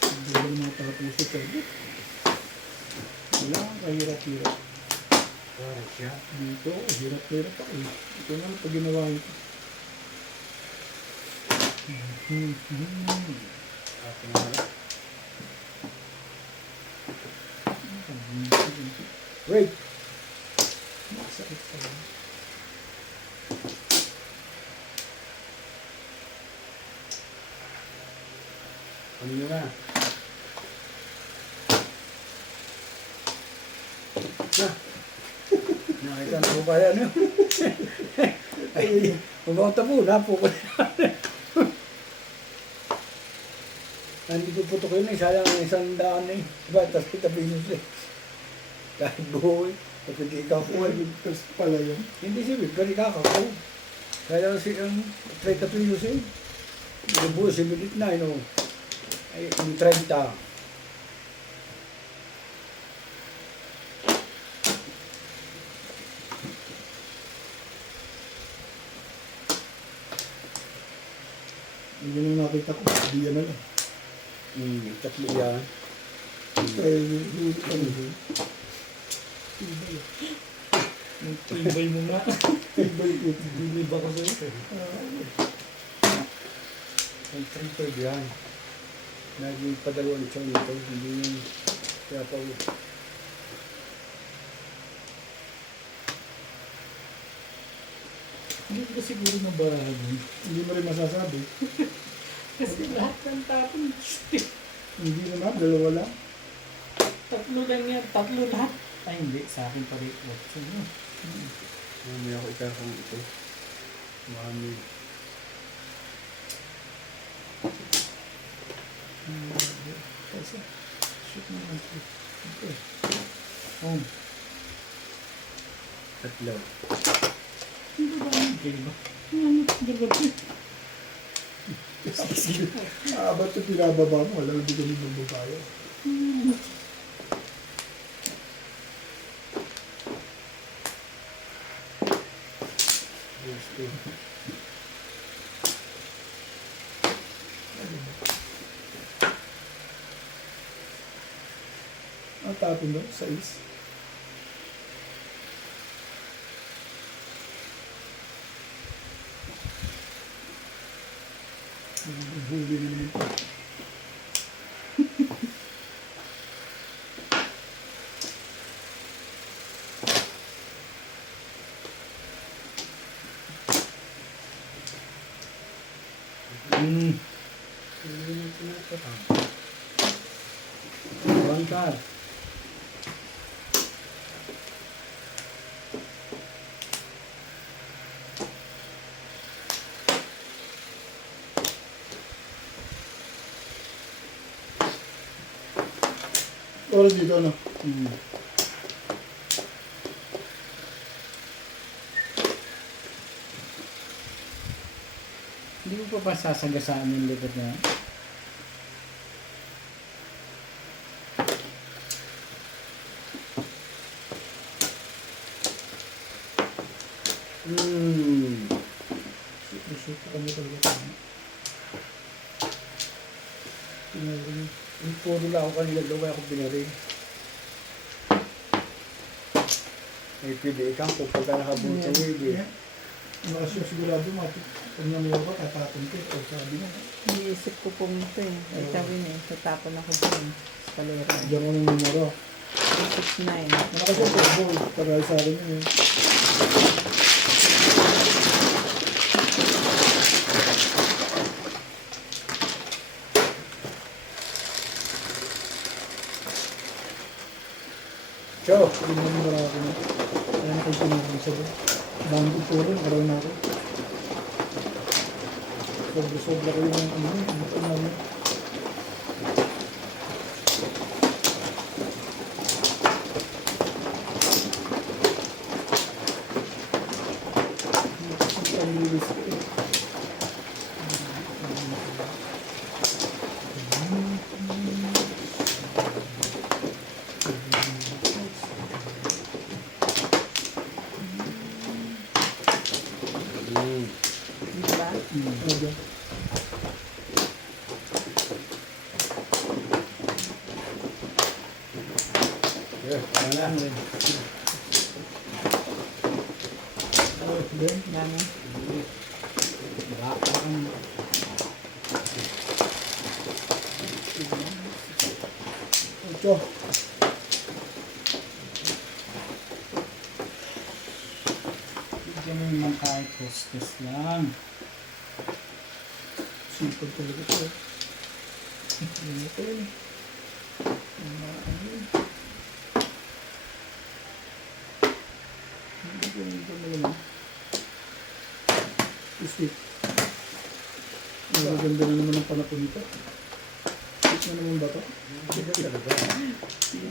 Hindi ko naman tapos ito. Wala, kahirap-hirap. parang siya. Dito, hirap-hirap ako eh. Ito na lang pag ginawa ito. Ako na. Wait. Sakit pa lang. Ano nyo na? Na. Nakita na po kaya ano? Ay, mabaunta po. Napo ko. Hindi ko puto kayo na. Sayang ang 100 eh. Diba? Tapos kita binos eh. Kahit buho eh. Tapos hindi ikaw po eh. Tapos pala yun. Hindi si Victor, ikakaw. Kaya si ang 30 pisos eh. Yung buo si Bilit na, no? Ay, yung 30. Yun yung nakita ko. Hindi yan na lang. Tatlo yan. Kaya huli ka na. Ang tibay mo nga. Tibay ko. Bilib ako sa'yo. Ang 3-5 yan. Naging padalawang chow nito. Hindi yung kaya pa Hindi ko siguro nabarahan yun. Hindi mo rin masasabi. Kasi lahat ng tapon. Hindi naman, dalawa lang. Tatlo lang yan. Tatlo lahat. Ay hindi. Sa akin pa rin. Mami ako ikakang ito. Mami. Kasi, shoot mo lang ito. Okay. Oh. Tatlo. Hindi ba ang gay ba? Gagawin. Ba't yung pinababa mo? Alam, hindi kami magbabayo. Yes, two. Ang tapon mo, 6. Huli na naman ito. One card. Oras dito, ano? Hindi mo pa sasagasaan yung likod na. Shoot ka mo talaga. Tingnan. Yung puro lang ako kanila gawa ako binarin. May pili kang kung pagka nakabunod sa wig eh. Ano kasi yung sigurado mo, kung namiyaw ka, tatapon ko. O sabi mo, Iniisip ko pumunta eh. Ay, sabi niya, tatapon ako dun. Sa kalera. diyan ko ng numero. 369. Ano kasi yung football? Tagay sa akin yun eh. Chow! Hindi mo numero ako na. Kaya na kayo pinagin sa doon. Banggo po rin, karoon ako. Sobra-sobra ko yung ano yun. Ano namin. Ang lilis ko eh. Di ba? Ano ba? Yeah, wala na. Oh, then, Dami. ocho. Bigyan mo naman kahit hostess lang. Sipag talaga ito. Ano ito yun? Ano yun? Hindi ko nito malaman. Stick. Ang ganda na naman ang panapon nito. Stick na naman ba ito? Hindi talaga.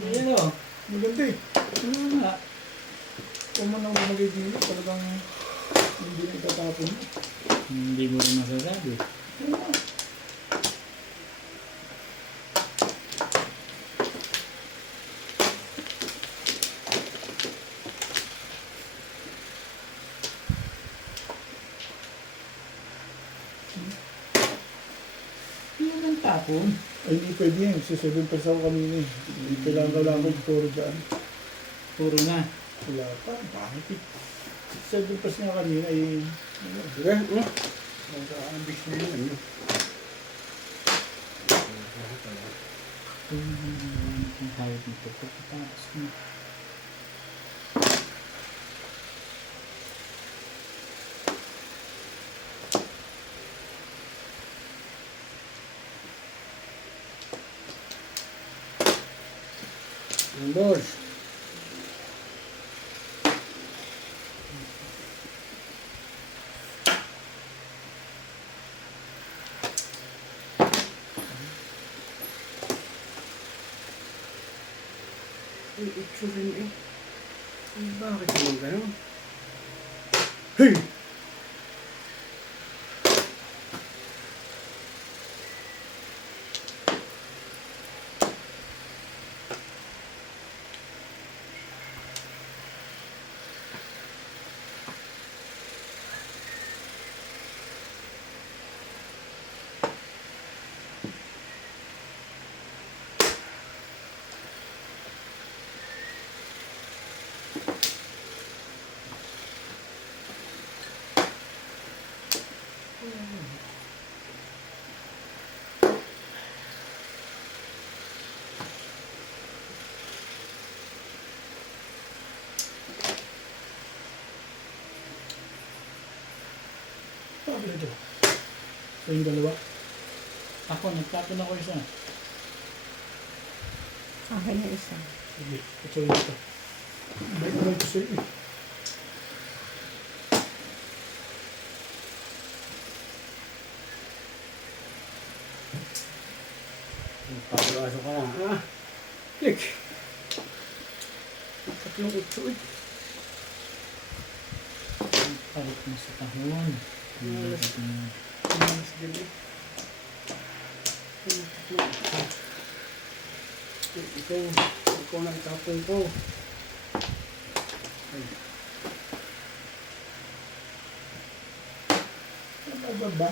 Ayan o. Maganda eh. Ano nga? Kung man ang lumagay dito, talagang hindi na itatapon. Hindi mo rin masasabi. kahapon. Ay, hindi pwede yan. Si 7 pesos ako kanina eh. Hindi kailangan ko puro dyan. Puro na. Wala pa. Bakit eh? 7 pesos nga kanina eh. Ano? Sige, mag-aambis na yun. Ano? Ang hayop nito. Pagkatapos na. Ang boss. Ay, ito rin eh. Bakit naman gano'n? Hey! Bakit ito? Sa yung dalawa. Ako, nagtapon ako isa. Akin yung isa. Sige, ito yung ito. May ano ito sa'yo eh. Papalaso ka na. Ah! Click! Tatlong utso eh. Ang palit mo sa tahon. Malas din eh. Ikaw na itapon ko. Ay, Ano ba?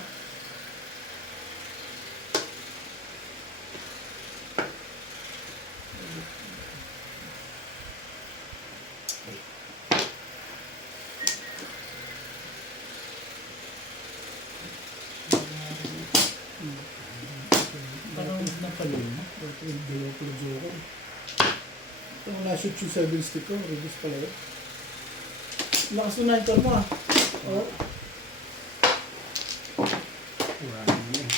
Parang napalima. Ito yung dalawa pala joke. Ito yung na-shoot yung 7 stick ko. Reduce pala yun. Lakas mo na ito mo ah. Oh. wala naman eh.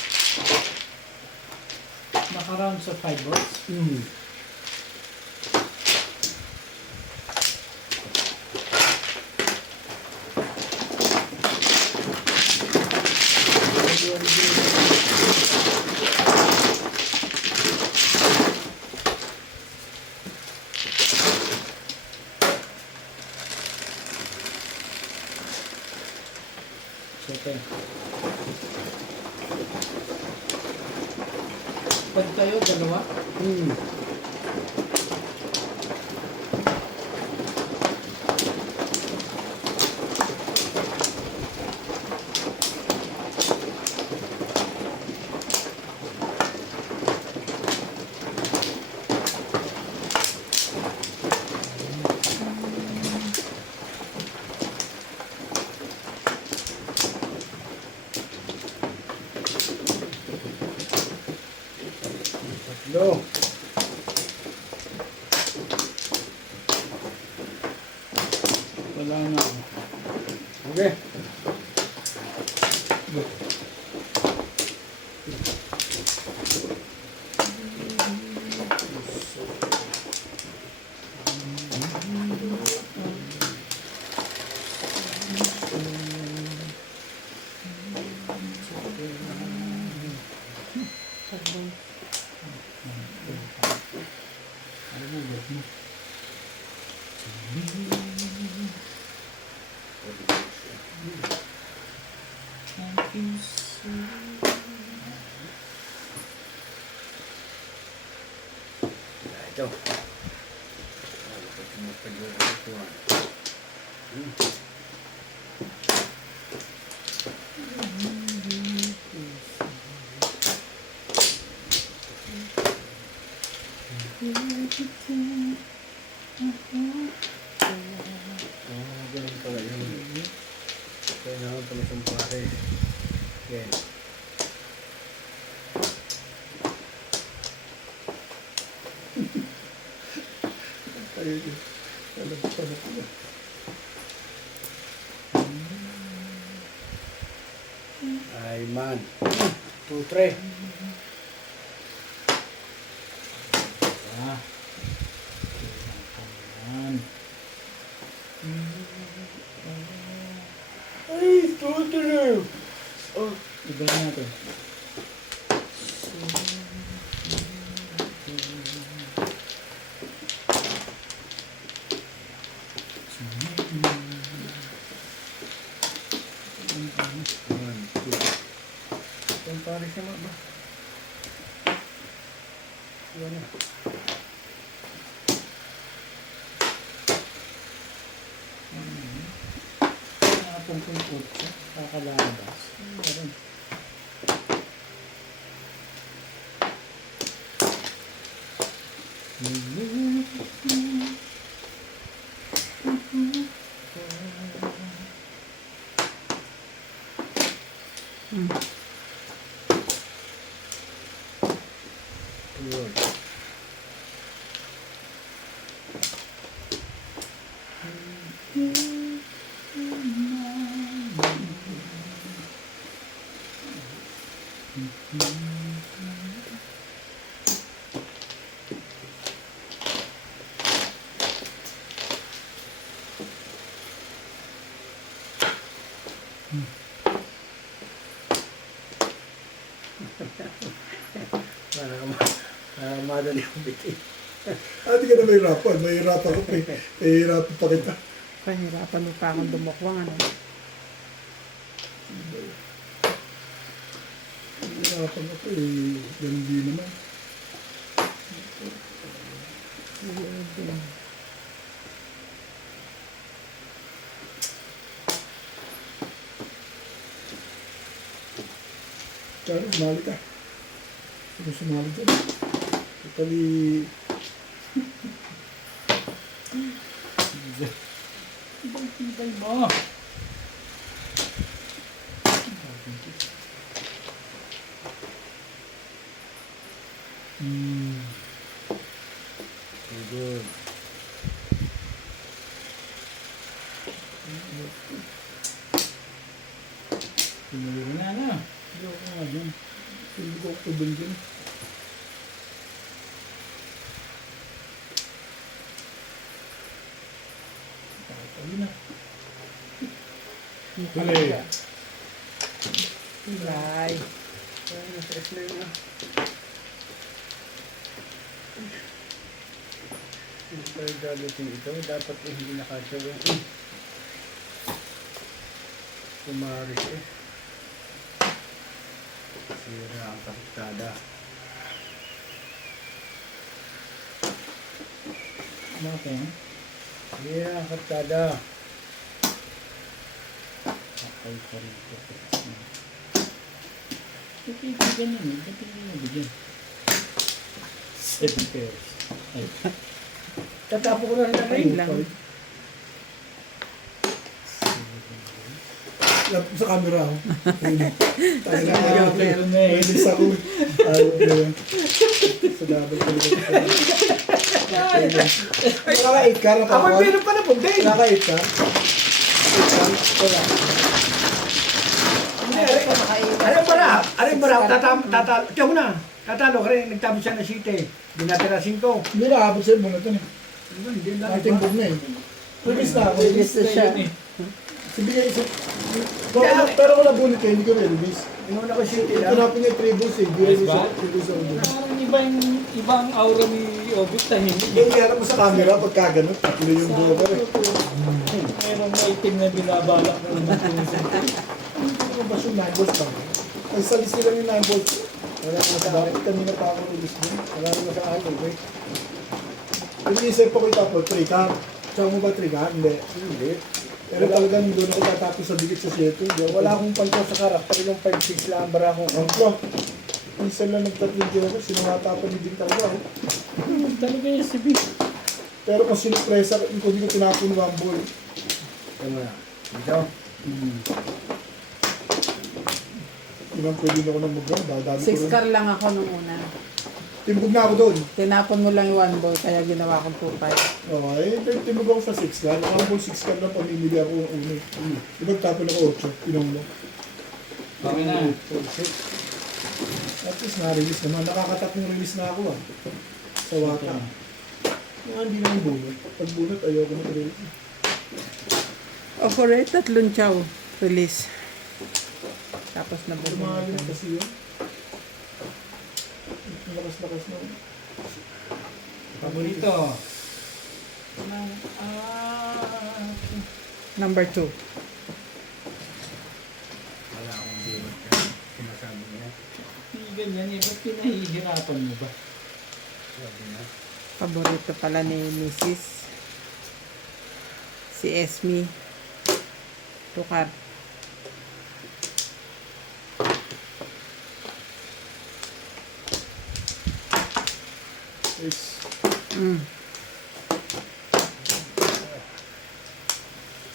Nakaround sa 5 volts. Siyempre. Pag kayo, dalawa. Tatlo. Wala na. Okay. Ano mo, wag mo. Thank you so Ito. Alam ko na ko yan. Ay man. 2, 3. Ah. Ayan. Ay, 2, 3. Oh, ibalik natin. Yung pares naman ba? Yan na. Nakapungkong kutsa. Kakalabas. Meron. Yun. Para madali ang bitin. Hindi ka na mahirapan. Mahirapan ko pa eh. Mahirapan pa kita. Pahirapan mo pa akong dumukwang, ano? Mahirapan ko pa eh. Ganun din naman. Kaya sumali ka. Sino sumali dyan? Totally... Ibang tibay mo. Good. Pinuro na, no? Hindi ako nga dyan. Hindi ko tubig dyan. Ayun na. Huli. Ilay. Ay, nasa na yun na. Hindi tayo dadating ito. Dapat eh, hindi nakasawa. Pumaris eh. Sira ang kapitada. Okay. Sira ang kapitada. Okay pa rin ito. Okay, ganyan eh. Ba't hindi mo bigyan? 7 pairs. Ay, Tatapo ko na rin ang Ayun lang. Lap sa camera ako. Pwede. Tayo na Ayaw, ayaw. meron na eh. Pwede sa ako. Ayaw ko yun. Sa dapat ko yun. Nakaka-8 ka na pa Ako ako. meron pa na po, Dave. Nakaka-8 ka? Wala. Ano ba na? Ano ba na? Tatalo. Tiyan mo na. Tatalo ka rin. Nagtapos siya ng site. Hindi natin na 5. Hindi nakabot sa'yo muna ito eh. Hindi na. Ating book na eh. Release na ako. Release na siya. Sibigay isa. Pero kung nabunit kayo, hindi ko release. Inuna ko site lang. Tinapin niya 3 bulls eh. Hindi release ba? ako. Release ako doon. parang ibang aura ni Obit na hindi. Yung iharap mo sa camera pagka ganun. Tatlo yung broker eh. Merong item na binabalak mo naman kung Ano ba yung 9 volts ba? Ay, sa list nila yung 9 volts. Wala naman sa akin. Bakit kanina pa ako release din? Wala naman sa akin. Wait. Yung isip ko itapo, 3 car. Tsaka mo ba 3 car? Hindi. Hindi. Pero talagang doon ako tatapos sa dikit sa 7. Wala akong panto sa karakter. Yung 5-6 lang bara akong Angklo. Minsan lang nagtatlong kilo ko, sinungatapan ni Ding talaga ako. talaga yung si Big. Pero kung sinupresa, kung hindi ko tinapon 1 ball. Tama na. Dito. Ilang pwede na ako nang mag-run. Dadami ko 6 rin. car lang ako nung una. Timbog na ako doon. Tinapon mo lang yung 1 ball, kaya ginawa kong 2-5. Okay, timbog ako sa 6 kan. Nakabol 6 kan lang pamimili ako ng uno. Di ba tapon ako 8? Pinong mo. Okay na. At least na-release naman. Nakakatatlong release na ako ah. Sa wata. Mga hindi naman bunot. Pag bunot, ayoko na release. O for it, 3 chow. Release. Tapos na Tumahalin bumalik. kasi yun. Lakas-lakas na. Paborito. Number 2. Wala akong bunot yan. Sinasabi niya. Hindi ganyan eh. Ba't pinahihirapan mo ba? Sabi niya. Paborito pala ni Mrs. Si Esme. Tukar. Is, Mm.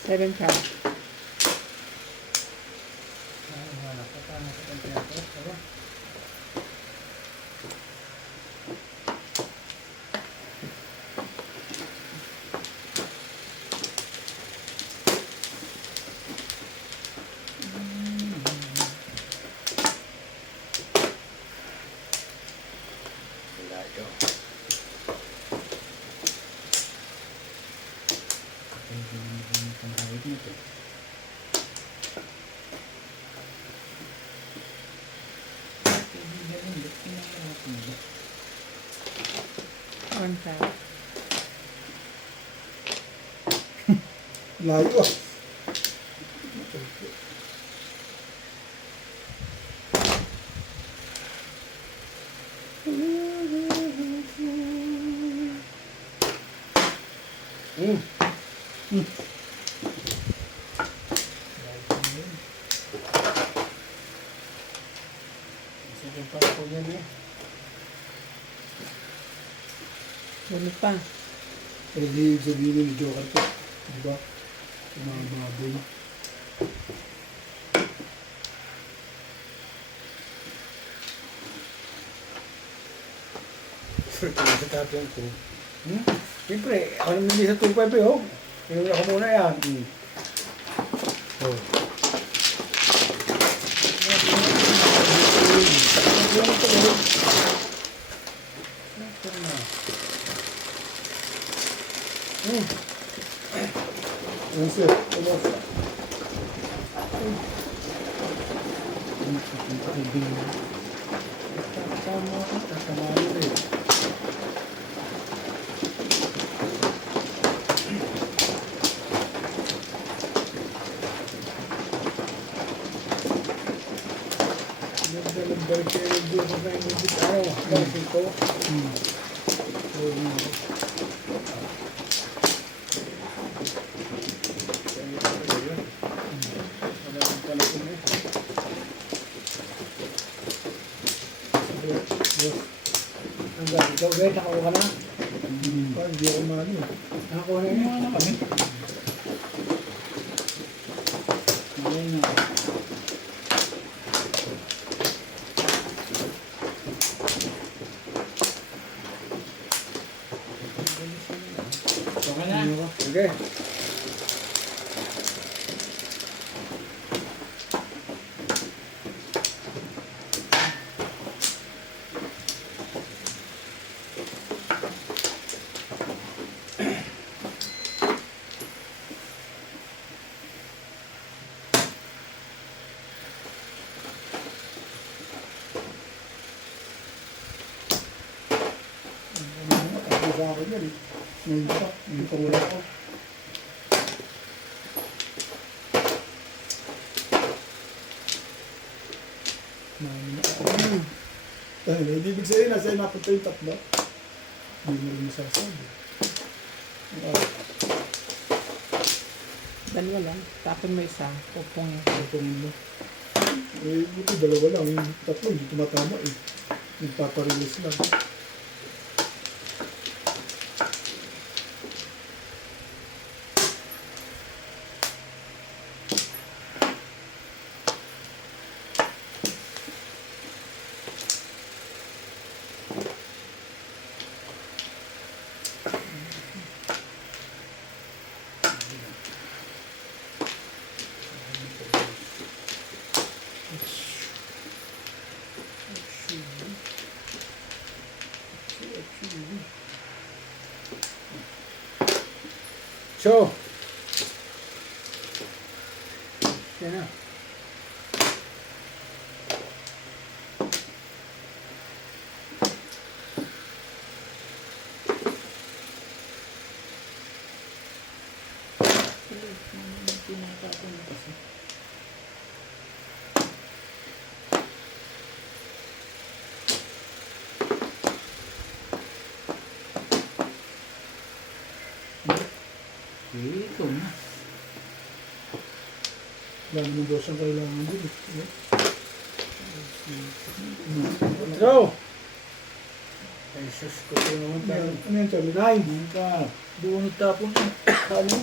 7 chow. Wala ito. One chow. layo ah. Sige pa ako yan eh. Bunot pa. Pero di sabihin ni Joker ko. Di ba? Tumababoy. Sa tapong ko. Siyempre, ako naman hindi sa 2.5 eh, oh. Tinuli ako muna yan. Oh. Yan sir. Ano? Tama ako, tatamayo eh. Nagdalagdag kayo ng dugo na yung bibig araw. Balikin ko. Wala akong talapin eh. Ang gagawin ikaw, Gwen, nakakuha ka na. Ah, hindi ako mano. Nakakuha na yun. Ano kami? Malay na. Okay na. Sige. Ako sa akin yan eh. Ngayon pa. Ngayon pa wala ako. Dahil hindi ibig sabihin nasa napunta yung tatlo. Hindi mo rin masasabi. Dalawa lang. Tapon mo isa. Pupong yun. Pagpangin mo. Eh, buti dalawa lang. Yung tatlo hindi tumatama eh. Nagpaparelease lang. So, yan na. Tinatapon mo kasi. Ito na. Dami ng dos ang kailangan din. So, ay sus ko ito naman tayo. Ano yan, Charlie? Nine. Ano ka? Doon itapon. Ano?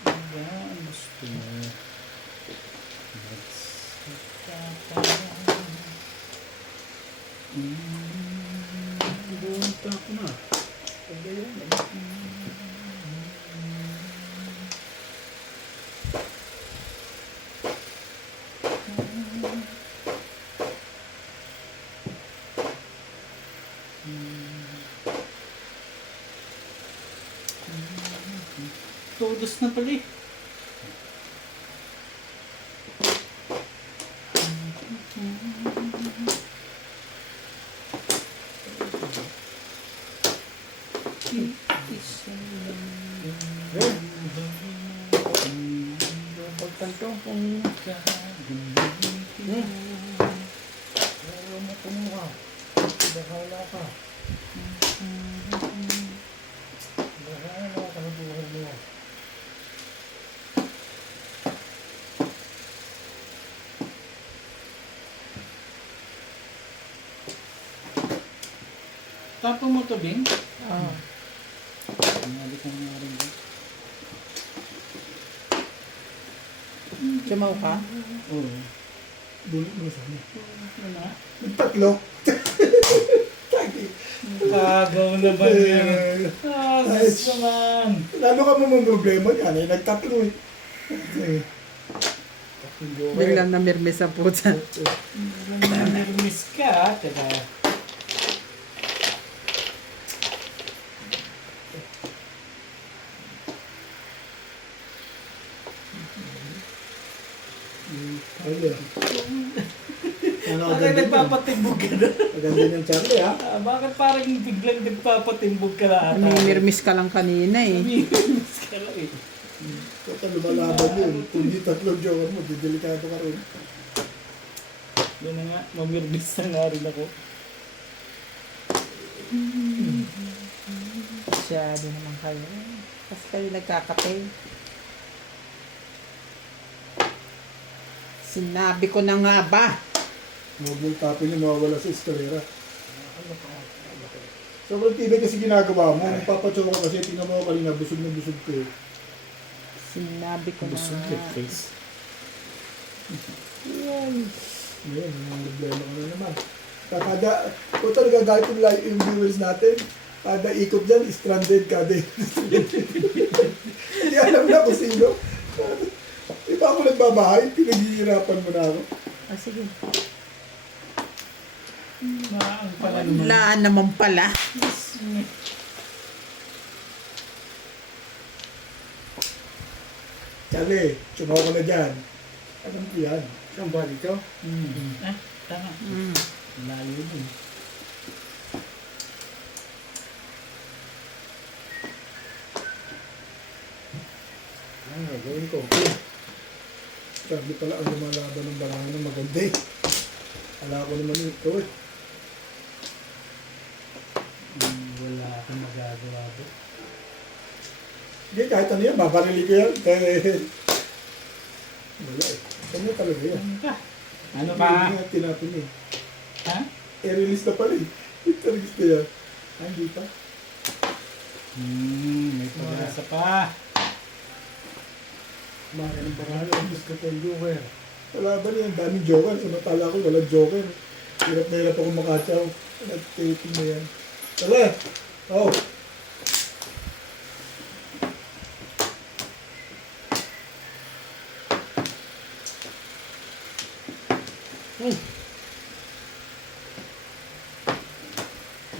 Ang gusto mo. Let's Doon tapo na. Todos na pala eh. Eh, pagtanto kung pero mo kumuha. Bahala ka. Bahala ka sa buhay mo. Tapon mo to, Bing. Oh. Nali ko nga rin. Sumaw ka? Oo. Bunot mo na sana. Ano na? Nagtatlo. Tagi. Kagaw na ba yun? Ayos. Diyos naman. Lalo ka mo mong problema niyan eh. Nagtatlo eh. Eh, Biglang namirmis ang puta. Nag-miss ka, teka. Charlie ah. Ano Bakit agad din yun? nagpapatimbog ka na? Maganda yung Charlie ah. Bakit parang biglang nagpapatimbog ka na ata? Namirmis ka lang kanina eh. Nami-miss ka lang eh. Total lumalaban yun. Kung di tatlong joker mo, didelikado ka rin. Doon na nga, mamirmis na nga rin ako. Masyado naman kayo. Kasi kayo nagkakape. Sinabi ko na nga ba? Huwag mong tapin yung mawawala sa eskalera. Sobrang tibay kasi ginagawa mo. Kung papatsaw ka kasi, tingnan mo ako kanina, busog na busog ko eh. Sinabi ko na Busog nga. yung face. Yay. Ngayon, may problema ka na naman. Kada, kung ito nagagalit yung viewers natin, kada ikot dyan, stranded ka din. Hindi alam na kung sino. Di ba ako nagbabahay, pinaghihirapan mo na ako. Ah, sige. Ang pala naman. Wala naman pala. Charlie, sumaw ka na dyan. Alam ko yan. Saan ba dito? Ah, tama. Mm. Layo din. Ang gagawin ko. Charlie pala ang lumalaban ng balangan ng maganda eh. Ala ko naman ito eh. Wala akong magagawa po. Hindi, kahit ano yan, babarili ko yan. Wala eh. Kanya talaga yan. Ano ka? Ano ka? Hindi nga tinapin eh. Ha? I-release na pala eh. I-release na yan. Ah, hindi pa. May pag-asa pa. Mara ng bahala. Gusto ko yung joker. Wala ba niyan? Daming joker. Samantala ko, walang joker. Hirap na hirap ako makatsaw. Nag-taping na yan. Tala! Oh!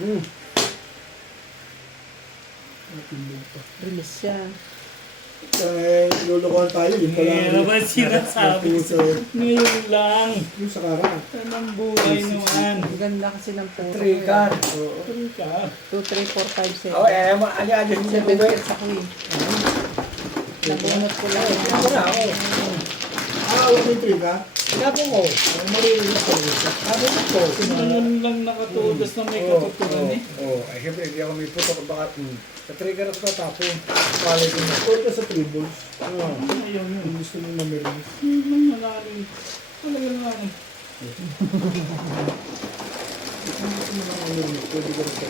Hmm. Release siya. Lulukuhan tayo. Yung pala. Ngayon naman sinasabi Yung sa, Ngayon lang. yung sa kara. Anong buhay naman. Ang ganda kasi ng puro. Trigger. Ano ka? 2, 3, 4, 5, 7. Oh, ano yan, yung 7 tubig. sets ako eh. Nabunot ko lang. Ako na, ako. Wala yung trigger. Sinabi ko. Maririnig ko. Sabi ko. Ngayon lang nakatudas na may katuturan eh. Ay syempre, hindi ako may puto. Baka, sa trigger ako tatapon. Pali ko na. Or ka sa tribbles. Ayaw yun. Kung gusto mong mamirinig. Ngayon lang nalalim. Talaga lang. Kung gusto mo lang mamirinig, pwede ka rin sa